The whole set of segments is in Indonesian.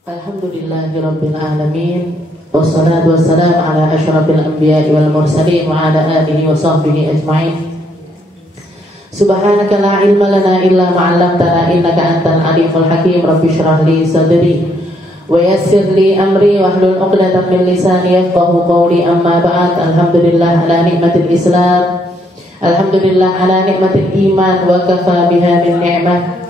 Alhamdulillahirabbil alamin. Wassalatu wassalamu ala asyrafil anbiya'i wal mursalin wa ala alihi wa sahbihi ajma'in. Subhanaka la ilma lana illa ma 'allamtana innaka antal alimul hakim. Rabbi shrah li sadri wa yassir li amri wahlul 'uqdatam min lisani yafqahu qawli. Amma ba'd. Alhamdulillah ala nikmatil Islam. Alhamdulillah ala nikmatil iman wa kafa biha min ni'mah.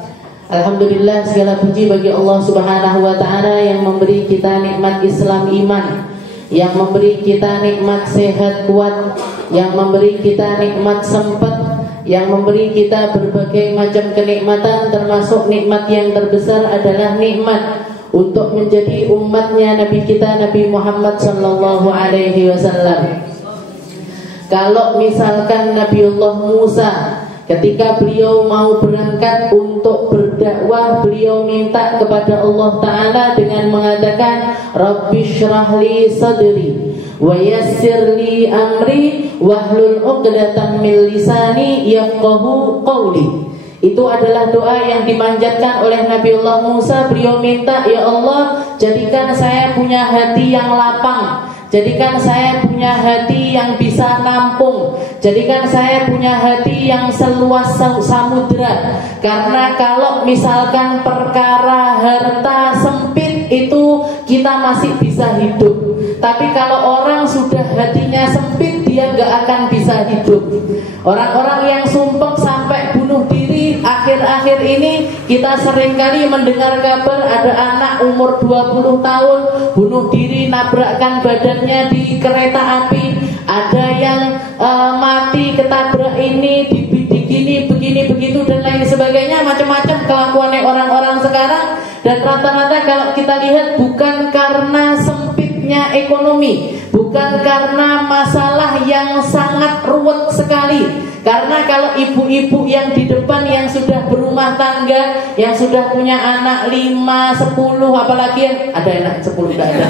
Alhamdulillah, segala puji bagi Allah Subhanahu wa ta'ala yang memberi kita nikmat Islam iman, yang memberi kita nikmat sehat kuat, yang memberi kita nikmat sempat, yang memberi kita berbagai macam kenikmatan, termasuk nikmat yang terbesar adalah nikmat untuk menjadi umatnya Nabi kita Nabi Muhammad sallallahu alaihi wasallam. Kalau misalkan Nabiullah Musa ketika beliau mau berangkat untuk berdakwah, beliau minta kepada Allah Ta'ala dengan mengatakan Rabbi shrah li sadri wa yassir li amri wahlul 'uqdatam min lisani yafqahu qawli. Itu adalah doa yang dimanjatkan oleh Nabiullah Musa. Beliau minta, ya Allah, jadikan saya punya hati yang lapang, jadikan saya punya hati yang bisa nampung, jadikan saya punya hati yang seluas samudra. Karena kalau misalkan perkara harta sempit itu kita masih bisa hidup, tapi kalau orang sudah hatinya sempit dia gak akan bisa hidup. Orang-orang yang sumpek sampai bunuh diri, akhir-akhir ini kita seringkali mendengar kabar ada anak umur 20 tahun bunuh diri, nabrakkan badannya di kereta api, ada yang mati ketabrak ini, begini begitu dan lain sebagainya, macam-macam kelakuannya orang-orang sekarang. Dan rata-rata kalau kita lihat bukan karena sempitnya ekonomi, bukan karena masalah yang sangat ruwet sekali. Karena kalau ibu-ibu yang di depan yang sudah berumah tangga, yang sudah punya anak 5, 10, apalagi yang ada anak 10 enggak ada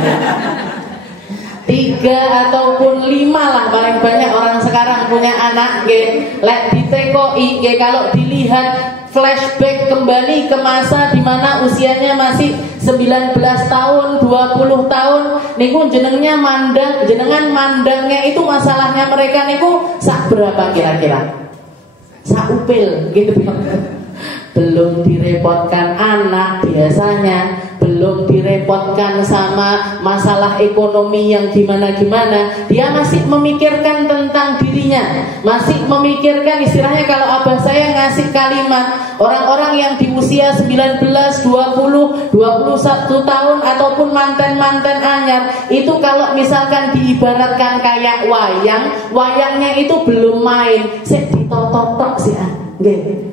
3 ataupun 5 lah paling banyak orang sekarang punya anak lek ditekoi kalau dilihat flashback kembali ke masa di mana usianya masih 19 tahun, 20 tahun niku jenengan mandangnya itu masalahnya mereka niku sak berapa kira-kira? Sak upil gitu. Belum direpotkan anak biasanya, belum direpotkan sama masalah ekonomi yang gimana-gimana, dia masih memikirkan tentang dirinya, masih memikirkan, istilahnya kalau abah saya ngasih kalimat, orang-orang yang di usia 19, 20, 21 tahun ataupun manten-manten anyar, itu kalau misalkan diibaratkan kayak wayangnya itu belum main, sik ditotok sih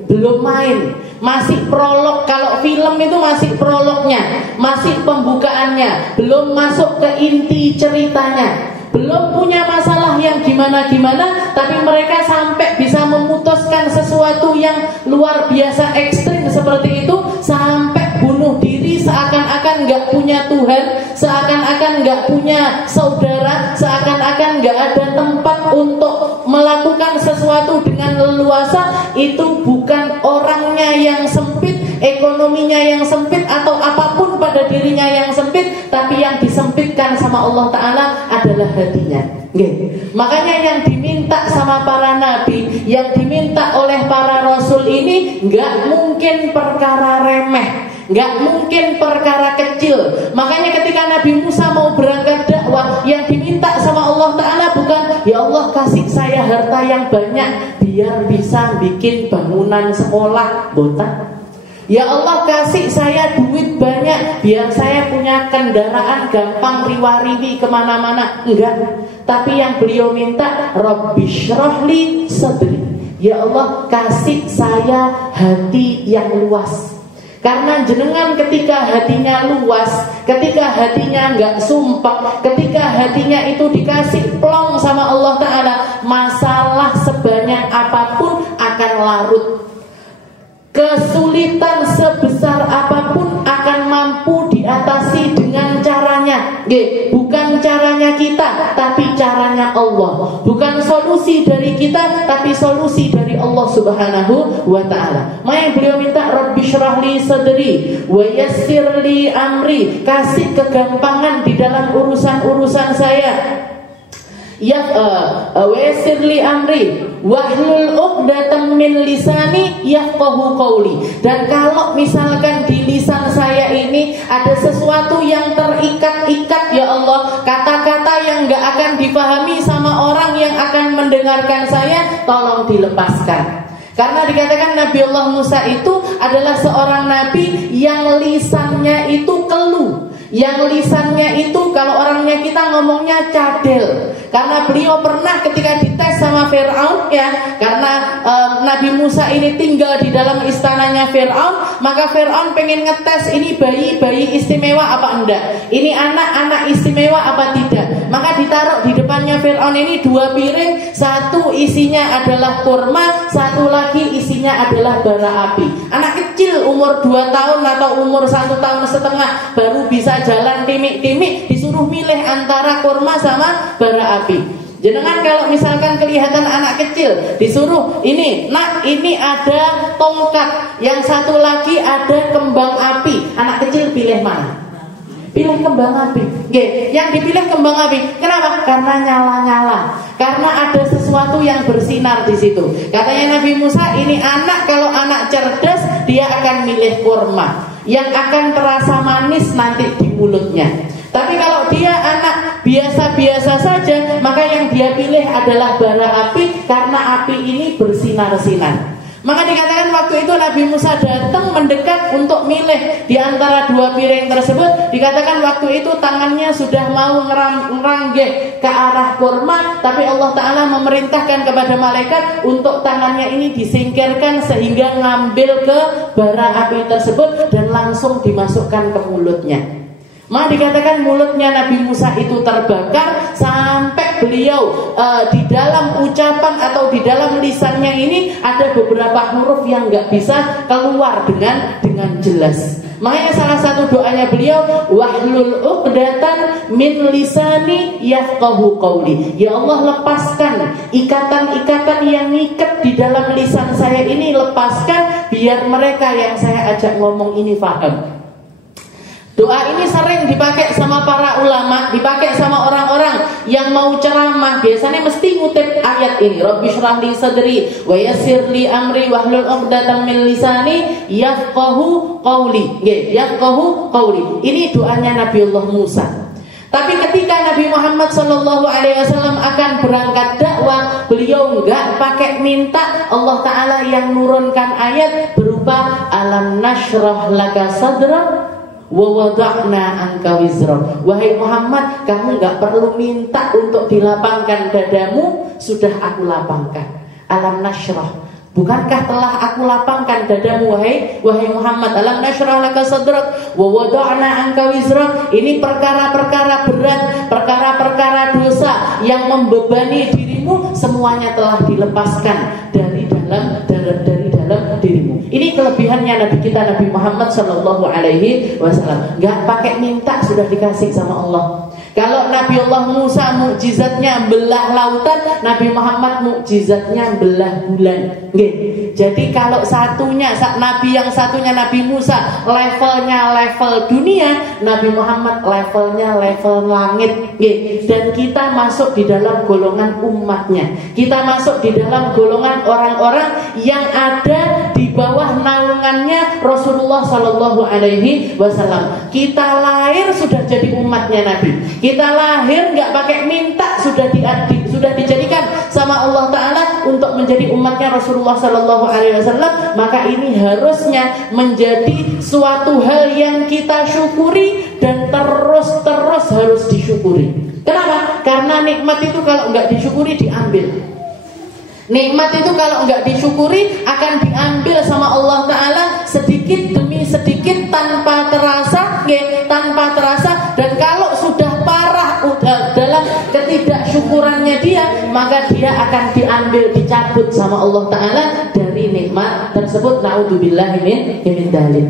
belum main, masih prolog. Kalau film itu masih prolognya, masih pembukaannya, belum masuk ke inti ceritanya, belum punya masalah yang gimana-gimana, tapi mereka sampai bisa memutuskan sesuatu yang luar biasa ekstrim seperti itu, sampai bunuh diri, seakan-akan gak punya Tuhan, seakan-akan gak punya saudara, seakan-akan gak ada tempat untuk melakukan sesuatu dengan leluasa. Itu bukan orangnya yang sempit, ekonominya yang sempit, atau apapun pada dirinya yang sempit, tapi yang disempitkan sama Allah Ta'ala adalah hatinya. Makanya yang diminta sama para nabi, yang diminta oleh para rasul ini gak mungkin perkara remeh, gak mungkin perkara kecil. Makanya ketika Nabi Musa mau berangkat dakwah, yang diminta sama Allah Ta'ala bukan, ya Allah kasih saya harta yang banyak biar bisa bikin bangunan sekolah, botak. Ya Allah kasih saya duit banyak biar saya punya kendaraan gampang riwa-riwi kemana-mana. Enggak. Tapi yang beliau minta, Rabbi shrah li sadri, ya Allah kasih saya hati yang luas. Karena jenengan ketika hatinya luas, ketika hatinya enggak sumpah, ketika hatinya itu dikasih plong sama Allah Ta'ala, masalah sebanyak apapun akan larut. Kesulitan sebesar apapun akan mampu diatasi dengan caranya. Bukan caranya kita, tapi caranya Allah. Bukan solusi dari kita, tapi solusi dari Allah Allah Subhanahu wa ta'ala. Maka beliau minta Rabbi syrahli sadri wa yassirli amri, kasih kegampangan di dalam urusan-urusan saya. Ya wasirli amri wahlul uqdatam min lisani yafqahu qawli. Dan kalau misalkan di lisan saya ini ada sesuatu yang terikat-ikat ya Allah, kata-kata yang gak akan dipahami sama orang yang akan mendengarkan saya, tolong dilepaskan. Karena dikatakan Nabi Allah Musa itu adalah seorang nabi yang lisannya itu keluh, yang lisannya itu kalau orangnya kita ngomongnya cadel. Karena beliau pernah ketika dites sama Fir'aun ya, karena Nabi Musa ini tinggal di dalam istananya Fir'aun, maka Fir'aun pengen ngetes ini bayi istimewa apa enggak, ini anak istimewa apa tidak. Maka ditaruh di depannya Fir'aun ini 2 piring, satu isinya adalah kurma, satu lagi isinya adalah bara api. Anak kecil umur 2 tahun atau umur 1,5 tahun baru bisa jalan timik-timik, disuruh milih antara kurma sama bara api. Jenengan kalau misalkan kelihatan anak kecil disuruh ini, nak ini ada tongkat, yang satu lagi ada kembang api, anak kecil pilih mana? Pilih kembang api. Oke, yang dipilih kembang api. Kenapa? Karena nyala-nyala. Karena ada sesuatu yang bersinar di situ. Katanya Nabi Musa, ini anak kalau anak cerdas dia akan milih kurma, yang akan terasa manis nanti di mulutnya. Tapi kalau dia anak biasa-biasa saja, maka yang dia pilih adalah bara api, karena api ini bersinar-sinar. Maka dikatakan waktu itu Nabi Musa datang mendekat untuk milih di antara 2 piring tersebut. Dikatakan waktu itu tangannya sudah mau ngeranggeh ke arah kurma, tapi Allah Ta'ala memerintahkan kepada malaikat untuk tangannya ini disingkirkan sehingga ngambil ke bara api tersebut dan langsung dimasukkan ke mulutnya. Maka dikatakan mulutnya Nabi Musa itu terbakar sampai beliau di dalam ucapan atau di dalam lisannya ini ada beberapa huruf yang nggak bisa keluar dengan jelas. Makanya salah satu doanya beliau, wahlul uqdatan min lisani yafqahu qawli. Ya Allah, lepaskan ikatan-ikatan yang ngikat di dalam lisan saya ini, lepaskan biar mereka yang saya ajak ngomong ini paham. Doa ini sering dipakai sama para ulama, dipakai sama orang-orang yang mau ceramah. Biasanya mesti ngutip ayat ini, Rabbi syrahli sadri wa yassirli amri wahlul 'uqdatam min lisani yafqahu qawli. Nggih, yafqahu qawli. Ini doanya Nabi Allah Musa. Tapi ketika Nabi Muhammad SAW akan berangkat dakwah, beliau enggak pakai minta, Allah Ta'ala yang nurunkan ayat berupa alam nashrah laka sadrak wa wada'na anka wizrak. Wahai Muhammad, kamu enggak perlu minta untuk dilapangkan dadamu, sudah aku lapangkan. Alam nashrah, bukankah telah aku lapangkan dadamu wahai Muhammad? Alam nashrah laka sadrak wa wada'na anka wizrak. Ini perkara-perkara berat, perkara-perkara dosa yang membebani dirimu, semuanya telah dilepaskan dari dalam dirimu. Ini kelebihannya Nabi kita Nabi Muhammad Sallallahu Alaihi Wasallam. Gak pakai minta sudah dikasih sama Allah. Kalau Nabi Allah Musa mukjizatnya belah lautan, Nabi Muhammad mukjizatnya belah bulan. Jadi kalau Nabi yang satunya Nabi Musa levelnya level dunia, Nabi Muhammad levelnya level langit. Dan kita masuk di dalam golongan umatnya. Kita masuk di dalam golongan orang-orang yang ada di bawah naungannya Rasulullah Sallallahu Alaihi Wasallam. Kita lahir sudah jadi umatnya Nabi. Kita lahir nggak pakai minta, sudah dijadikan sama Allah Ta'ala untuk menjadi umatnya Rasulullah Sallallahu Alaihi Wasallam. Maka ini harusnya menjadi suatu hal yang kita syukuri dan terus harus disyukuri. Kenapa? Karena nikmat itu kalau nggak disyukuri diambil. Nikmat itu kalau nggak disyukuri akan diambil sama Allah Ta'ala sedikit demi sedikit tanpa terasa. Dan kalau sudah parah dalam ketidaksyukurannya dia, maka dia akan diambil, dicabut sama Allah Ta'ala dari nikmat tersebut. Na'udzubillahi min dzalik.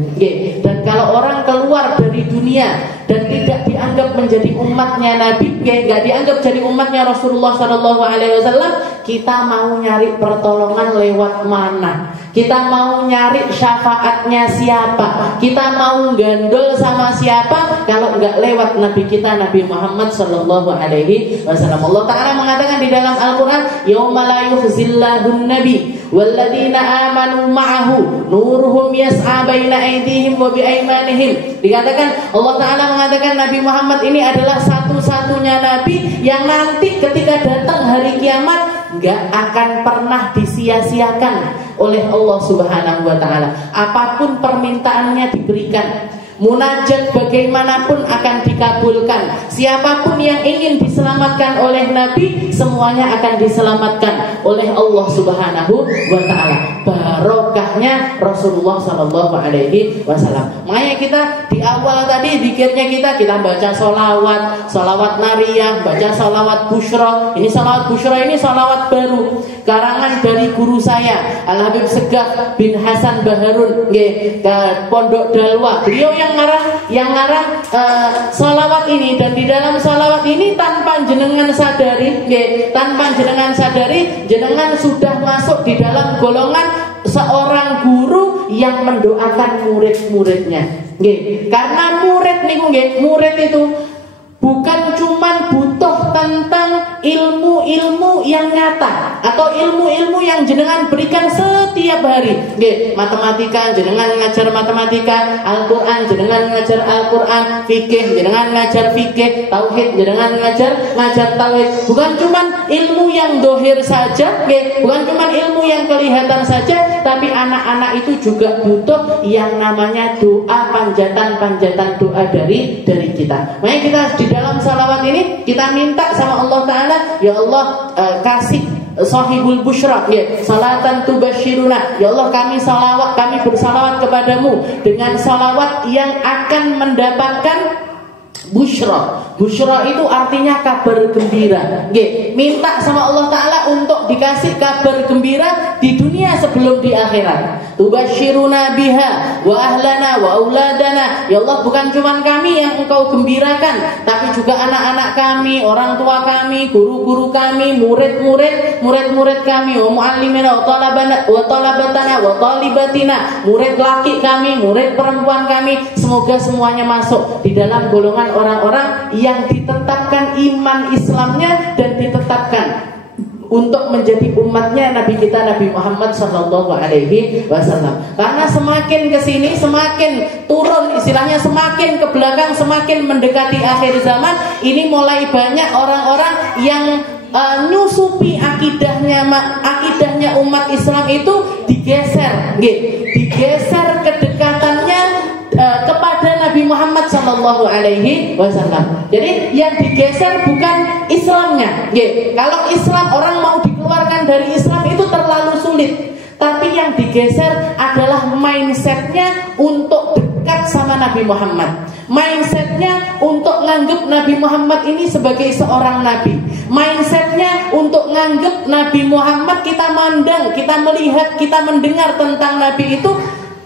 Dan kalau orang keluar dari dunia dan tidak dianggap dianggap menjadi umatnya Nabi, nggak dianggap jadi umatnya Rasulullah SAW, kita mau nyari pertolongan lewat mana? Kita mau nyari syafaatnya siapa? Kita mau gandol sama siapa? Kalau nggak lewat Nabi kita, Nabi Muhammad SAW. Allah Ta'ala mengatakan di dalam Al-Quran, Yawma la yukhzillahun nabi walladzina amanu ma'ahu nuruhum yas'a baina aydihim wa biaymanihim. Dikatakan, Allah Ta'ala mengatakan Nabi Muhammad ini adalah satu-satunya Nabi yang nanti ketika datang hari kiamat nggak akan pernah disia-siakan oleh Allah Subhanahu wa Ta'ala. Apapun permintaannya diberikan, munajat bagaimanapun akan dikabulkan. Siapapun yang ingin diselamatkan oleh Nabi, semuanya akan diselamatkan oleh Allah Subhanahu wa Ta'ala. Barokahnya Rasulullah SAW. Makanya kita di awal tadi zikirnya kita baca solawat nariyah, baca solawat busyra. Ini solawat busyra ini solawat baru, karangan dari guru saya Al Habib Segaf bin Hasan Baharun ke Pondok Dalwa. Beliau yang ngarang salawat ini, dan di dalam salawat ini tanpa jenengan sadari, jenengan sudah masuk di dalam golongan seorang guru yang mendoakan murid-muridnya. Karena murid itu bukan cuman butuh tentang ilmu-ilmu yang nyata atau ilmu-ilmu yang jenengan berikan setiap hari. Matematika, jenengan ngajar matematika, Al-Quran, jenengan ngajar Al-Quran, fikih, jenengan ngajar fikih, tauhid, jenengan ngajar tauhid. Bukan cuman ilmu yang dohir saja, bukan cuman ilmu yang kelihatan saja, tapi anak-anak itu juga butuh yang namanya doa, panjatan doa dari kita. Makanya kita di dalam salawat ini kita minta sama Allah Ta'ala, ya Allah, kasih sahibul busyra, salatan tubasyiruna. Ya Allah, kami bersalawat kepadamu dengan salawat yang akan mendapatkan busyra. Busyra itu artinya kabar gembira. Minta sama Allah Ta'ala untuk dikasih kabar gembira di dunia sebelum di akhirat. Tubasyiruna biha wa ahlana wa auladana. Ya Allah, bukan cuma kami yang engkau gembirakan, tapi juga anak-anak kami, orang tua kami, guru-guru kami, murid-murid kami, wa muallimina wa talabatana wa talibatina, murid laki kami, murid perempuan kami. Semoga semuanya masuk di dalam golongan orang-orang yang ditetapkan iman Islamnya dan ditetapkan untuk menjadi umatnya Nabi kita Nabi Muhammad SAW. Karena semakin kesini semakin turun, istilahnya semakin ke belakang, semakin mendekati akhir zaman, ini mulai banyak orang-orang yang nyusupi akidahnya umat Islam itu digeser kedekatannya kepada Nabi Muhammad SAW. Jadi yang digeser bukan Islamnya. Kalau Islam, orang mau dikeluarkan dari Islam itu terlalu sulit. Tapi yang digeser adalah mindsetnya untuk dekat sama Nabi Muhammad. Mindsetnya untuk nganggep Nabi Muhammad ini sebagai seorang Nabi. Mindsetnya untuk nganggep Nabi Muhammad, kita mandang, kita melihat, kita mendengar tentang Nabi itu,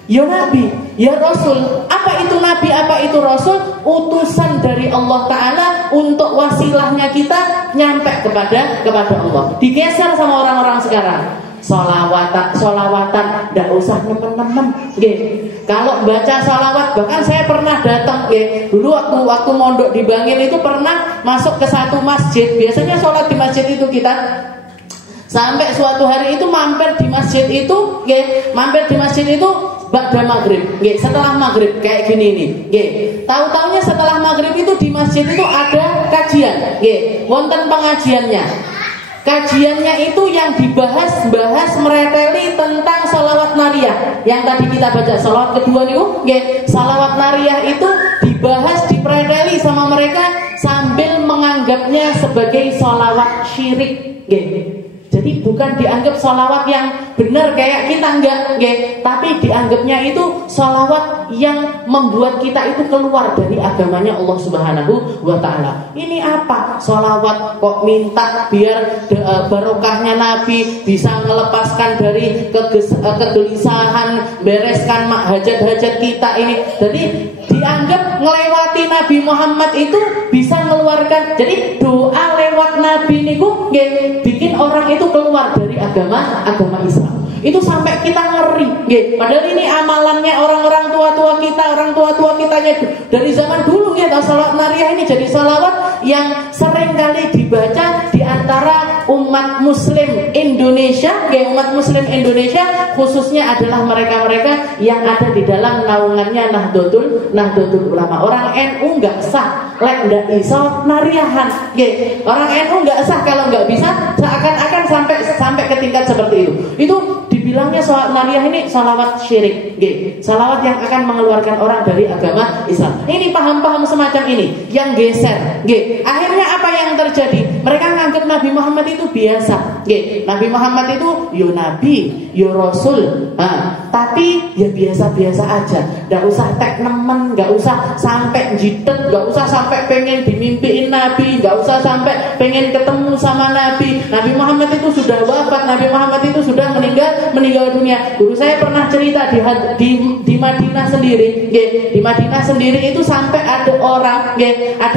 ya Nabi, ya Rasul. Apa itu Nabi, apa itu Rasul? Utusan dari Allah Ta'ala untuk wasilahnya kita nyampe kepada Allah. Digeser sama orang-orang sekarang. Solawatan, nggak usah nemen-nemen. Kalau baca solawat, bahkan saya pernah datang, dulu waktu mondok di Bangil itu pernah masuk ke satu masjid. Biasanya sholat di masjid itu kita. Sampai suatu hari itu mampir di masjid itu ba'da maghrib, setelah maghrib kayak gini nih. Tahu-taunya setelah maghrib itu di masjid itu ada kajian, wonten pengajiannya. Kajiannya itu yang dibahas mereteli tentang salawat nariyah. Yang tadi kita baca salawat kedua nih, salawat nariyah itu dibahas, dipreteli sama mereka sambil menganggapnya sebagai salawat syirik. Jadi bukan dianggap sholawat yang benar kayak kita, enggak, tapi dianggapnya itu sholawat yang membuat kita itu keluar dari agamanya Allah Subhanahu wa Ta'ala. Ini apa? Sholawat kok minta biar barokahnya Nabi bisa melepaskan dari kegelisahan, bereskan hajat-hajat kita ini. Jadi dianggap ngelewati Nabi Nabi Muhammad itu bisa mengeluarkan, jadi doa lewat Nabi niku bikin orang itu keluar dari agama Islam. Itu sampai kita ngeri, padahal ini amalannya orang-orang tua-tua kita, orang tua-tua kitanya dari zaman dulu salawat nariyah ini jadi salawat yang sering kali dibaca di antara umat Muslim Indonesia, umat Muslim Indonesia khususnya adalah mereka-mereka yang ada di dalam naungannya Nahdlatul Ulama. Orang NU nggak sah, nggak iso nariyahan, orang NU nggak sah kalau nggak bisa, seakan-akan sampai ke tingkat seperti itu. Itu dibilangnya salawat nariyah ini salawat syirik, salawat yang akan mengeluarkan orang dari agama Islam. Ini paham-paham semacam ini yang geser, akhirnya apa yang terjadi? Mereka menganggap Nabi Muhammad itu biasa, Nabi Muhammad itu yo nabi, yo rasul, tapi ya biasa-biasa aja, nggak usah tek nemen, nggak usah sampai jitet, nggak usah sampai pengen dimimpiin Nabi, nggak usah sampai pengen ketemu sama Nabi. Nabi Muhammad itu sudah wafat, Nabi Muhammad itu sudah meninggal dunia. Guru saya pernah cerita di Madinah sendiri, di Madinah sendiri itu sampai ada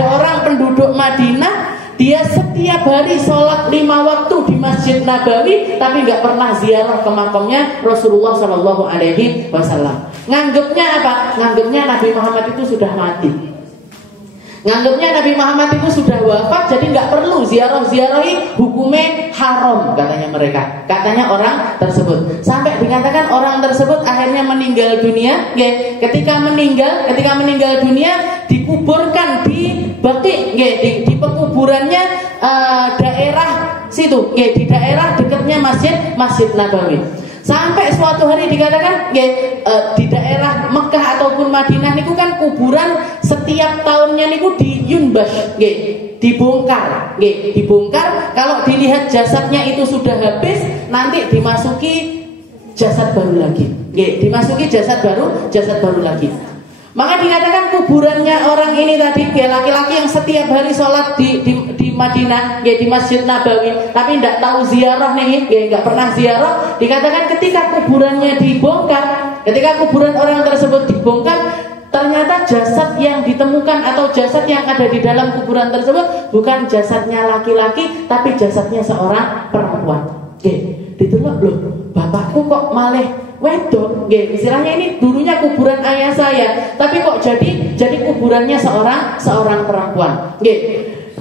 orang penduduk Madinah, dia setiap hari sholat 5 waktu di Masjid Nabawi, tapi nggak pernah ziarah ke makamnya Rasulullah Shallallahu Alaihi Wasallam. Nganggepnya apa? Nganggepnya Nabi Muhammad itu sudah mati. Nganggapnya Nabi Muhammad itu sudah wafat, jadi nggak perlu ziarahi, hukumnya haram katanya mereka, katanya orang tersebut. Sampai dikatakan orang tersebut akhirnya meninggal dunia. Ketika meninggal dunia dikuburkan di Baqi, di pekuburannya daerah situ, di daerah dekatnya Masjid Nabawi. Sampai suatu hari dikatakan di daerah Mekah ataupun Madinah niku kan kuburan setiap tahunnya niku diyunbash, dibongkar. Kalau dilihat jasadnya itu sudah habis, nanti dimasuki jasad baru lagi. Dimasuki jasad baru lagi. Maka dikatakan kuburannya orang ini tadi, laki-laki yang setiap hari sholat di Madinah, di Masjid Nabawi, tapi tidak tahu ziarah nih, nggak pernah ziarah. Dikatakan ketika kuburannya dibongkar, ketika kuburan orang tersebut dibongkar, ternyata jasad yang ditemukan atau jasad yang ada di dalam kuburan tersebut bukan jasadnya laki-laki, tapi jasadnya seorang perempuan. Ditelok loh, bapakku kok malah wedok, istilahnya ini dulunya kuburan ayah saya, tapi kok jadi kuburannya seorang perempuan.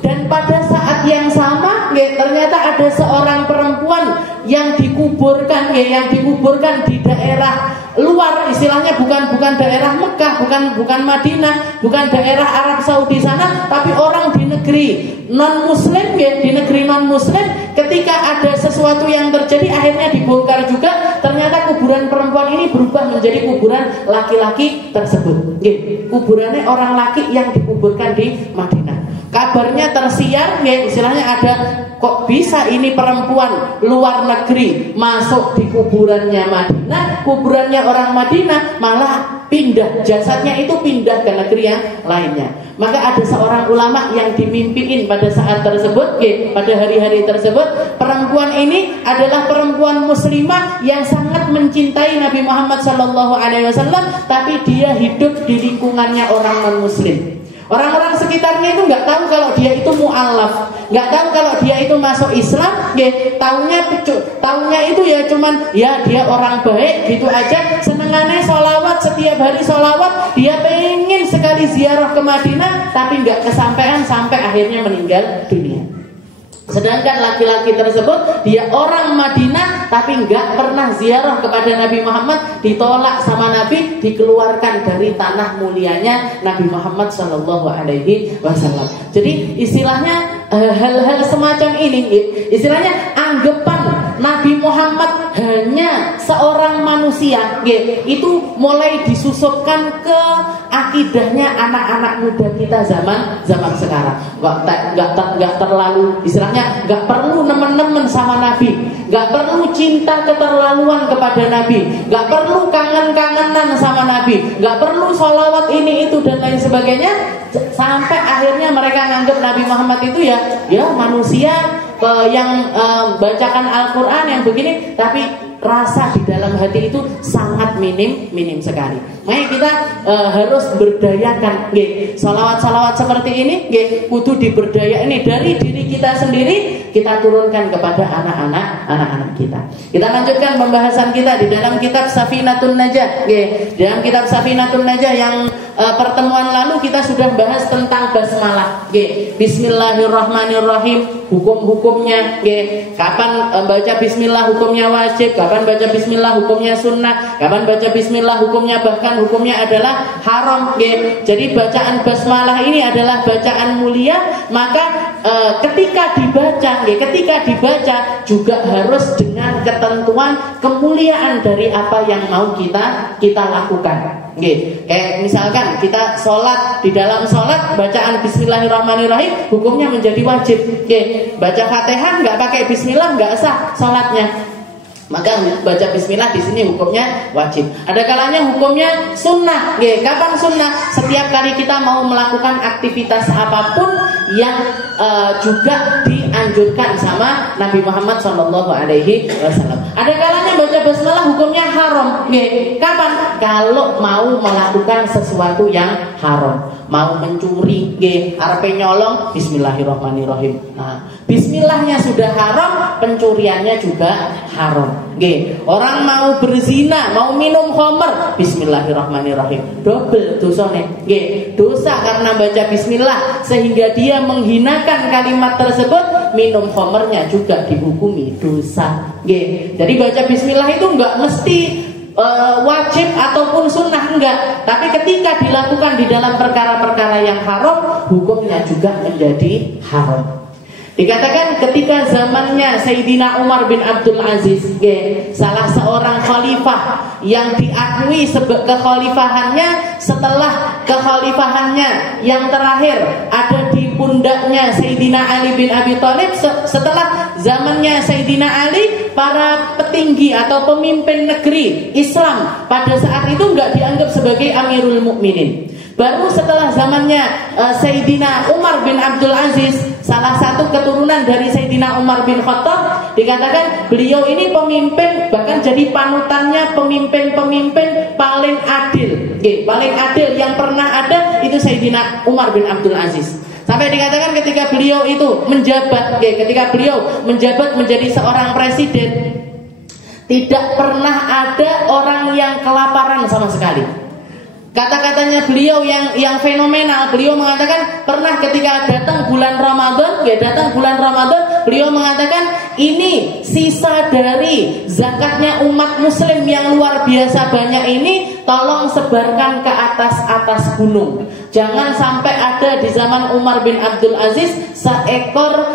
Dan pada saat yang sama, ternyata ada seorang perempuan yang dikuburkan di daerah luar, istilahnya bukan daerah Mekah, bukan Madinah, bukan daerah Arab Saudi sana, tapi orang di negeri non Muslim, di negeri non Muslim. Ketika ada sesuatu yang terjadi, akhirnya dibongkar juga. Ternyata kuburan perempuan ini berubah menjadi kuburan laki-laki tersebut. Kuburannya orang laki yang dikuburkan di Madinah. Kabarnya tersiar, istilahnya ada, kok bisa ini perempuan luar negeri masuk di kuburannya Madinah, kuburannya orang Madinah malah pindah, jasadnya itu pindah ke negeri yang lainnya. Maka ada seorang ulama yang dimimpiin pada saat tersebut, pada hari-hari tersebut, perempuan ini adalah perempuan muslimah yang sangat mencintai Nabi Muhammad SAW, tapi dia hidup di lingkungannya orang non-muslim. Orang-orang sekitarnya itu nggak tahu kalau dia itu mu'alaf, nggak tahu kalau dia itu masuk Islam, taunya itu ya cuman ya dia orang baik gitu aja, senengannya sholawat, setiap hari sholawat, dia pengen sekali ziarah ke Madinah, tapi nggak kesampaian sampai akhirnya meninggal dunia. Sedangkan laki-laki tersebut dia orang Madinah tapi nggak pernah ziarah kepada Nabi Muhammad, ditolak sama Nabi, dikeluarkan dari tanah mulianya Nabi Muhammad SAW. Jadi istilahnya hal-hal semacam ini, istilahnya anggapan Nabi Muhammad hanya seorang manusia, itu mulai disusupkan ke akidahnya anak-anak muda kita zaman sekarang. Nggak terlalu, istilahnya nggak perlu nemen-nemen sama Nabi, nggak perlu cinta keterlaluan kepada Nabi, nggak perlu kangen-kangenan sama Nabi, nggak perlu sholawat ini itu dan lain sebagainya. Sampai akhirnya mereka nganggap Nabi Muhammad itu ya manusia yang bacakan Al-Quran yang begini, tapi rasa di dalam hati itu sangat minim sekali. Makanya kita harus berdayakan nggih. Salawat-salawat seperti ini nggih kudu diberdaya ini dari diri kita sendiri, kita turunkan kepada anak-anak kita. Kita lanjutkan pembahasan kita di dalam kitab Safinatun Najah nggih. Dalam kitab Safinatun Najah yang pertemuan lalu kita sudah bahas tentang basmalah nggih. Bismillahirrahmanirrahim, hukum-hukumnya nggih. Kapan baca bismillah hukumnya wajib, kapan baca bismillah hukumnya sunnah, kapan baca bismillah hukumnya bahkan hukumnya adalah haram nggih. Jadi bacaan basmalah ini adalah bacaan mulia, maka ketika dibaca nggih, ketika dibaca juga harus dengan ketentuan kemuliaan dari apa yang mau kita lakukan. Nggih, kayak misalkan kita sholat, di dalam sholat bacaan bismillahirrahmanirrahim hukumnya menjadi wajib. Nggih, baca Fatihah nggak pakai bismillah nggak sah sholatnya. Maka baca bismillah di sini hukumnya wajib. Ada kalanya hukumnya sunnah. Nggih, kapan sunnah? Setiap kali kita mau melakukan aktivitas apapun yang juga dianjurkan sama Nabi Muhammad SAW. Ada kalanya baca basmalah hukumnya haram. Nggih, kapan? Kalau mau melakukan sesuatu yang haram, mau mencuri, nggih, arepe nyolong, bismillahirrahmanirrahim. Nah, bismillahnya sudah haram, pencuriannya juga haram. Nggih, orang mau berzina, mau minum khamr, bismillahirrahmanirrahim. Double dosane. Nggih, dosa karena baca bismillah sehingga dia menghinakan kalimat tersebut, minum khamrnya juga dihukumi dosa. Nggih. Jadi baca bismillah itu enggak mesti wajib ataupun sunnah, enggak, tapi ketika dilakukan di dalam perkara-perkara yang haram, hukumnya juga menjadi haram. Dikatakan ketika zamannya Sayyidina Umar bin Abdul Aziz, salah seorang khalifah yang diakui kekhalifahannya setelah kekhalifahannya yang terakhir ada di pundaknya Sayyidina Ali bin Abi Thalib. Setelah zamannya Sayyidina Ali, para petinggi atau pemimpin negeri Islam pada saat itu nggak dianggap sebagai Amirul Mukminin. Baru setelah zamannya Sayyidina Umar bin Abdul Aziz, salah satu keturunan dari Sayyidina Umar bin Khattab, dikatakan beliau ini pemimpin, bahkan jadi panutannya pemimpin-pemimpin paling adil. Paling adil yang pernah ada itu Sayyidina Umar bin Abdul Aziz. Sampai dikatakan ketika beliau itu menjabat, ketika beliau menjabat menjadi seorang presiden, tidak pernah ada orang yang kelaparan sama sekali. Kata-katanya beliau yang fenomenal, beliau mengatakan pernah ketika datang bulan Ramadan, beliau mengatakan ini sisa dari zakatnya umat muslim yang luar biasa banyak ini, tolong sebarkan ke atas gunung. Jangan sampai ada di zaman Umar bin Abdul Aziz seekor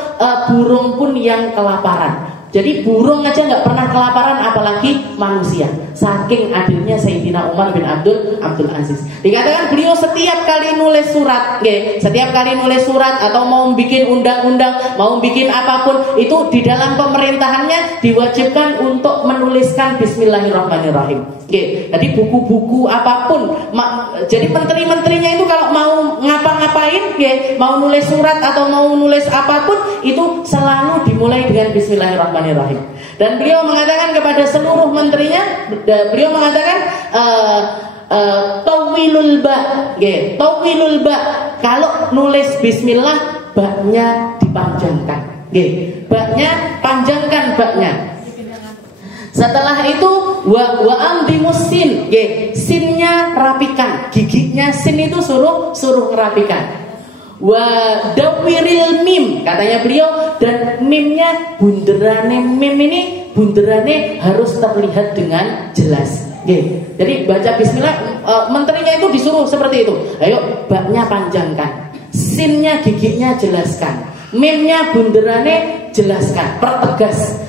burung pun yang kelaparan. Jadi burung aja nggak pernah kelaparan, apalagi manusia. Saking adilnya Sayyidina Umar bin Abdul Aziz. Dikatakan beliau setiap kali nulis surat, setiap kali nulis surat atau mau bikin undang-undang, mau bikin apapun, itu di dalam pemerintahannya diwajibkan untuk menuliskan Bismillahirrahmanirrahim. Jadi buku-buku apapun, jadi menteri-menterinya itu kalau mau ngapa-ngapain, mau nulis surat atau mau nulis apapun, itu selalu dimulai dengan Bismillahirrahmanirrahim. Dan beliau mengatakan kepada seluruh menterinya, beliau mengatakan tawilul ba, kalau nulis bismillah baknya dipanjangkan, baknya panjangkan baknya. Setelah itu wa amdimus sin, sinnya rapikan, giginya sin itu suruh ngerapikan. Wa dawiril mim, katanya beliau, dan mimnya bunderane, mim ini bunderane harus terlihat dengan jelas. Jadi baca bismillah, menterinya itu disuruh seperti itu. Ayo baknya panjangkan, sinnya giginya jelaskan, mimnya bunderane jelaskan, pertegas,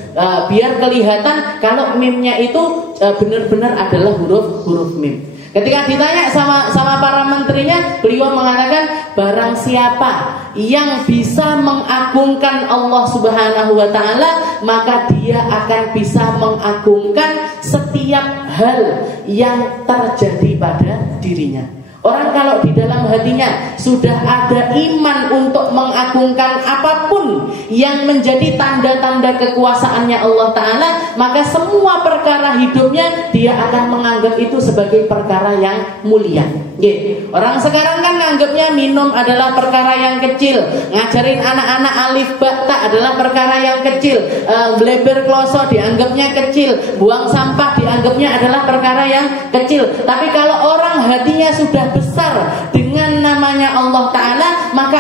biar kelihatan kalau mimnya itu benar-benar adalah huruf mim. Ketika ditanya sama para menterinya, beliau mengatakan barang siapa yang bisa mengagungkan Allah Subhanahu wa taala, maka dia akan bisa mengagungkan setiap hal yang terjadi pada dirinya. Orang kalau di dalam hatinya sudah ada iman untuk mengagungkan apapun yang menjadi tanda-tanda kekuasaannya Allah Ta'ala, maka semua perkara hidupnya dia akan menganggap itu sebagai perkara yang mulia. Orang sekarang kan nganggapnya minum adalah perkara yang kecil, ngajarin anak-anak alif ba ta adalah perkara yang kecil, bleber kloso dianggapnya kecil, buang sampah dianggapnya adalah perkara yang kecil. Tapi kalau orang hatinya sudah besar dengan namanya Allah Ta'ala, maka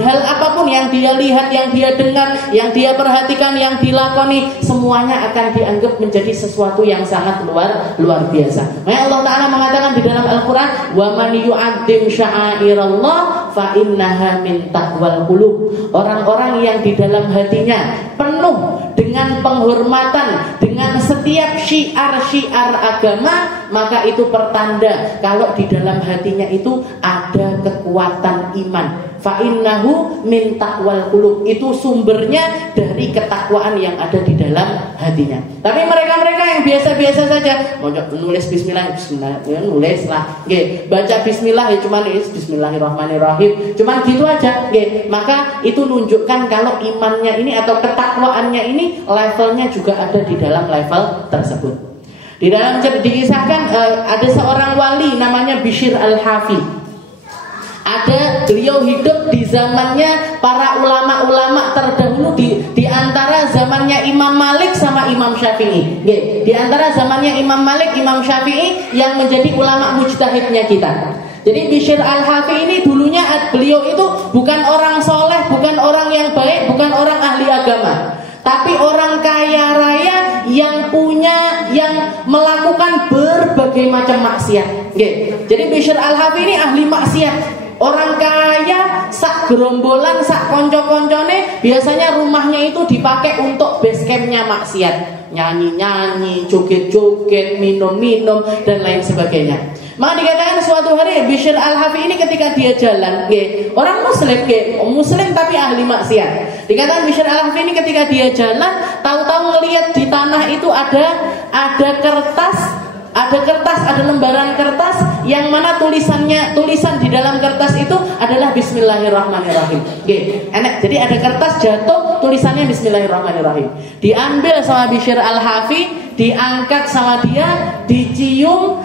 hal apapun yang dia lihat, yang dia dengar, yang dia perhatikan, yang dilakoni, semuanya akan dianggap menjadi sesuatu yang sangat luar biasa. Makanya Allah Ta'ala mengatakan di dalam Al-Quran, wa man yu'adzim sya'airallah fa innaha min taqwal qulub. Orang-orang yang di dalam hatinya penuh dengan penghormatan, dengan setiap syiar-syiar agama, maka itu pertanda kalau di dalam hatinya itu ada kekuatan iman. Fa innahu min taqwal qulub, itu sumbernya dari ketakwaan yang ada di dalam hatinya. Tapi mereka-mereka yang biasa-biasa saja, mau nulis bismillah, ya nulis lah. Baca bismillah ya cuman bismillahirrahmanirrahim, cuman gitu aja. Maka itu menunjukkan kalau imannya ini atau ketakwaannya ini levelnya juga ada di dalam level tersebut. Di dalam dikisahkan ada seorang wali namanya Bishr al-Hafi. Beliau hidup di zamannya para ulama-ulama terdahulu, di antara zamannya Imam Malik sama Imam Syafi'i. Di antara zamannya Imam Malik, Imam Syafi'i yang menjadi ulama mujtahidnya kita. Jadi Bishr al-Hafi ini dulunya beliau itu bukan orang soleh, bukan orang yang baik, bukan orang ahli agama, tapi orang kaya raya yang melakukan berbagai macam maksiat. Jadi Bishr al-Hafi ini ahli maksiat. Orang kaya, sak gerombolan, sak konco-koncone, biasanya rumahnya itu dipakai untuk base campnya maksiat, nyanyi-nyanyi, joget-joget, minum-minum, dan lain sebagainya. Maka dikatakan suatu hari Bishr al-Hafi ini ketika dia jalan, orang muslim tapi ahli maksiat. Dikatakan Bishr al-Hafi ini ketika dia jalan, tahu-tahu ngelihat di tanah itu ada kertas, ada lembaran kertas yang mana tulisan di dalam kertas itu adalah Bismillahirrahmanirrahim. Jadi ada kertas jatuh, tulisannya Bismillahirrahmanirrahim. Diambil sama Bishr al-Hafi, diangkat sama dia, dicium,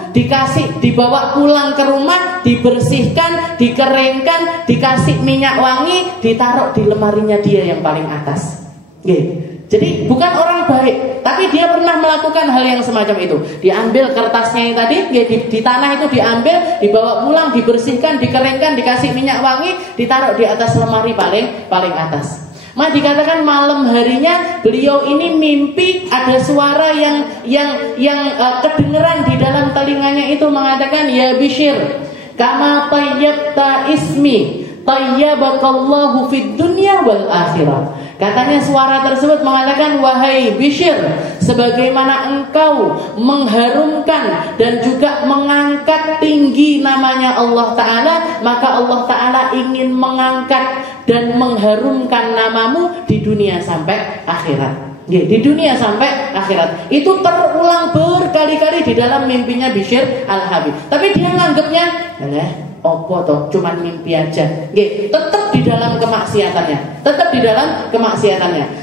dibawa pulang ke rumah, dibersihkan, dikeringkan, dikasih minyak wangi, ditaruh di lemarinya dia yang paling atas. Jadi bukan orang baik, tapi dia pernah melakukan hal yang semacam itu. Diambil kertasnya yang tadi, di tanah itu diambil, dibawa pulang, dibersihkan, dikeringkan, dikasih minyak wangi, ditaruh di atas lemari paling atas. Maka dikatakan malam harinya beliau ini mimpi ada suara yang kedengeran di dalam telinganya itu mengatakan, ya Bishr, kama tayyabta ismi tayyabakallahu fid dunya wal akhirah. Katanya suara tersebut mengatakan, wahai Bishr, sebagaimana engkau mengharumkan dan juga mengangkat tinggi namanya Allah Ta'ala, maka Allah Ta'ala ingin mengangkat dan mengharumkan namamu di dunia sampai akhirat. Di dunia sampai akhirat. Itu terulang berkali-kali di dalam mimpinya Bishr al-Hafi. Tapi dia nganggapnya, opo toh, cuman mimpi aja. Tetap di dalam kemaksiatannya,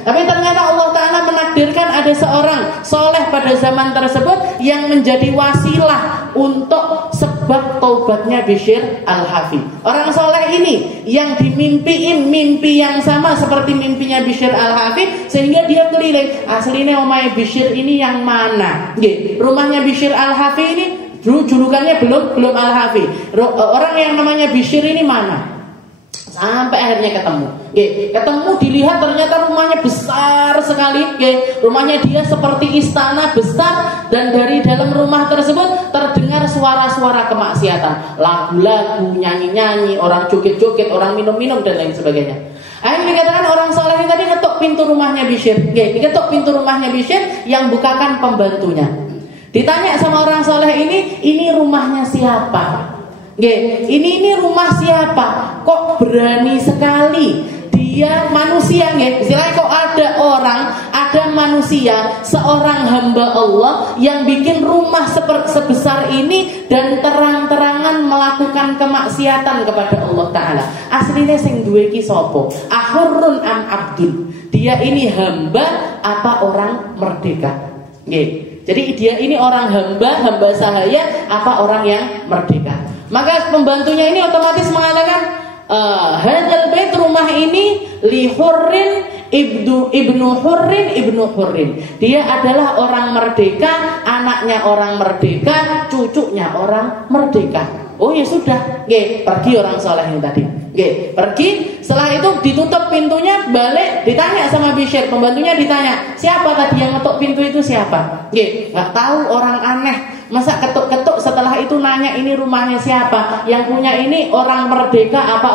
Tapi ternyata Allah Ta'ala menakdirkan ada seorang soleh pada zaman tersebut yang menjadi wasilah untuk sebab taubatnya Bishr al-Hafi. Orang soleh ini yang dimimpiin mimpi yang sama seperti mimpinya Bishr al-Hafi, sehingga dia keliling, aslinya omahe Bishr ini yang mana? Rumahnya Bishr al-Hafi ini dulu julukannya belum al-Hafi. Orang yang namanya Bishr ini mana? Sampai akhirnya ketemu, dilihat ternyata rumahnya besar sekali. Rumahnya dia seperti istana besar, dan dari dalam rumah tersebut terdengar suara-suara kemaksiatan, lagu-lagu, nyanyi-nyanyi, orang joget-joget, orang minum-minum, dan lain sebagainya. Akhirnya dikatakan orang soleh ini tadi ngetok pintu rumahnya Bishr. Diketok pintu rumahnya Bishr, yang bukakan pembantunya. Ditanya sama orang soleh ini rumahnya siapa? Ini rumah siapa? Kok berani sekali dia manusia, istilahnya kok ada manusia, seorang hamba Allah yang bikin rumah sebesar ini dan terang-terangan melakukan kemaksiatan kepada Allah Ta'ala. aslinya sing duwe iki sapa? Ahurrun am abdun. Dia ini hamba apa orang merdeka? Nggih. Jadi dia ini orang hamba sahaya apa orang yang merdeka? Maka pembantunya ini otomatis mengatakan hadzal bait, rumah ini li hurrin ibnu hurrin. Dia adalah orang merdeka, anaknya orang merdeka, cucunya orang merdeka. Oh ya sudah, nggih, pergi orang soleh yang tadi. Nggih, pergi. Setelah itu ditutup pintunya, balik, ditanya sama Bishr, pembantunya ditanya, siapa tadi yang ngetuk pintu itu siapa? Nggih, nggak tahu, orang aneh. Masa ketuk-ketuk setelah itu nanya ini rumahnya siapa? Yang punya ini orang merdeka apa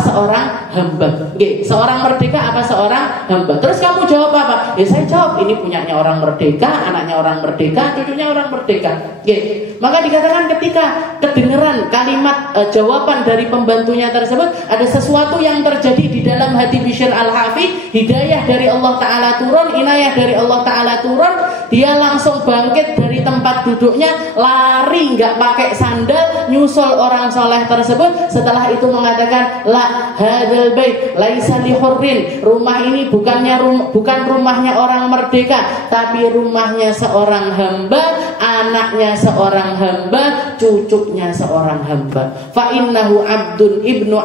seorang hamba? Nggih, seorang merdeka apa seorang hamba? Terus kamu jawab apa? Ya saya jawab ini punyanya orang merdeka, anaknya orang merdeka, cucunya orang merdeka. Nggih. Maka dikatakan ketika kedengeran kalimat jawaban dari pembantunya tersebut, ada sesuatu yang terjadi di dalam hati Bishr Al-Hafi, hidayah dari Allah Ta'ala turun, inayah dari Allah Ta'ala turun, dia langsung bangkit dari tempat duduknya, lari nggak pakai sandal, nyusul orang soleh tersebut. Setelah itu mengatakan, la hadzal bait laisa li hurrin, rumah ini bukan rumahnya orang merdeka, tapi rumahnya seorang hamba, anaknya seorang hamba, cucunya seorang hamba. Fa innahu abdun ibnu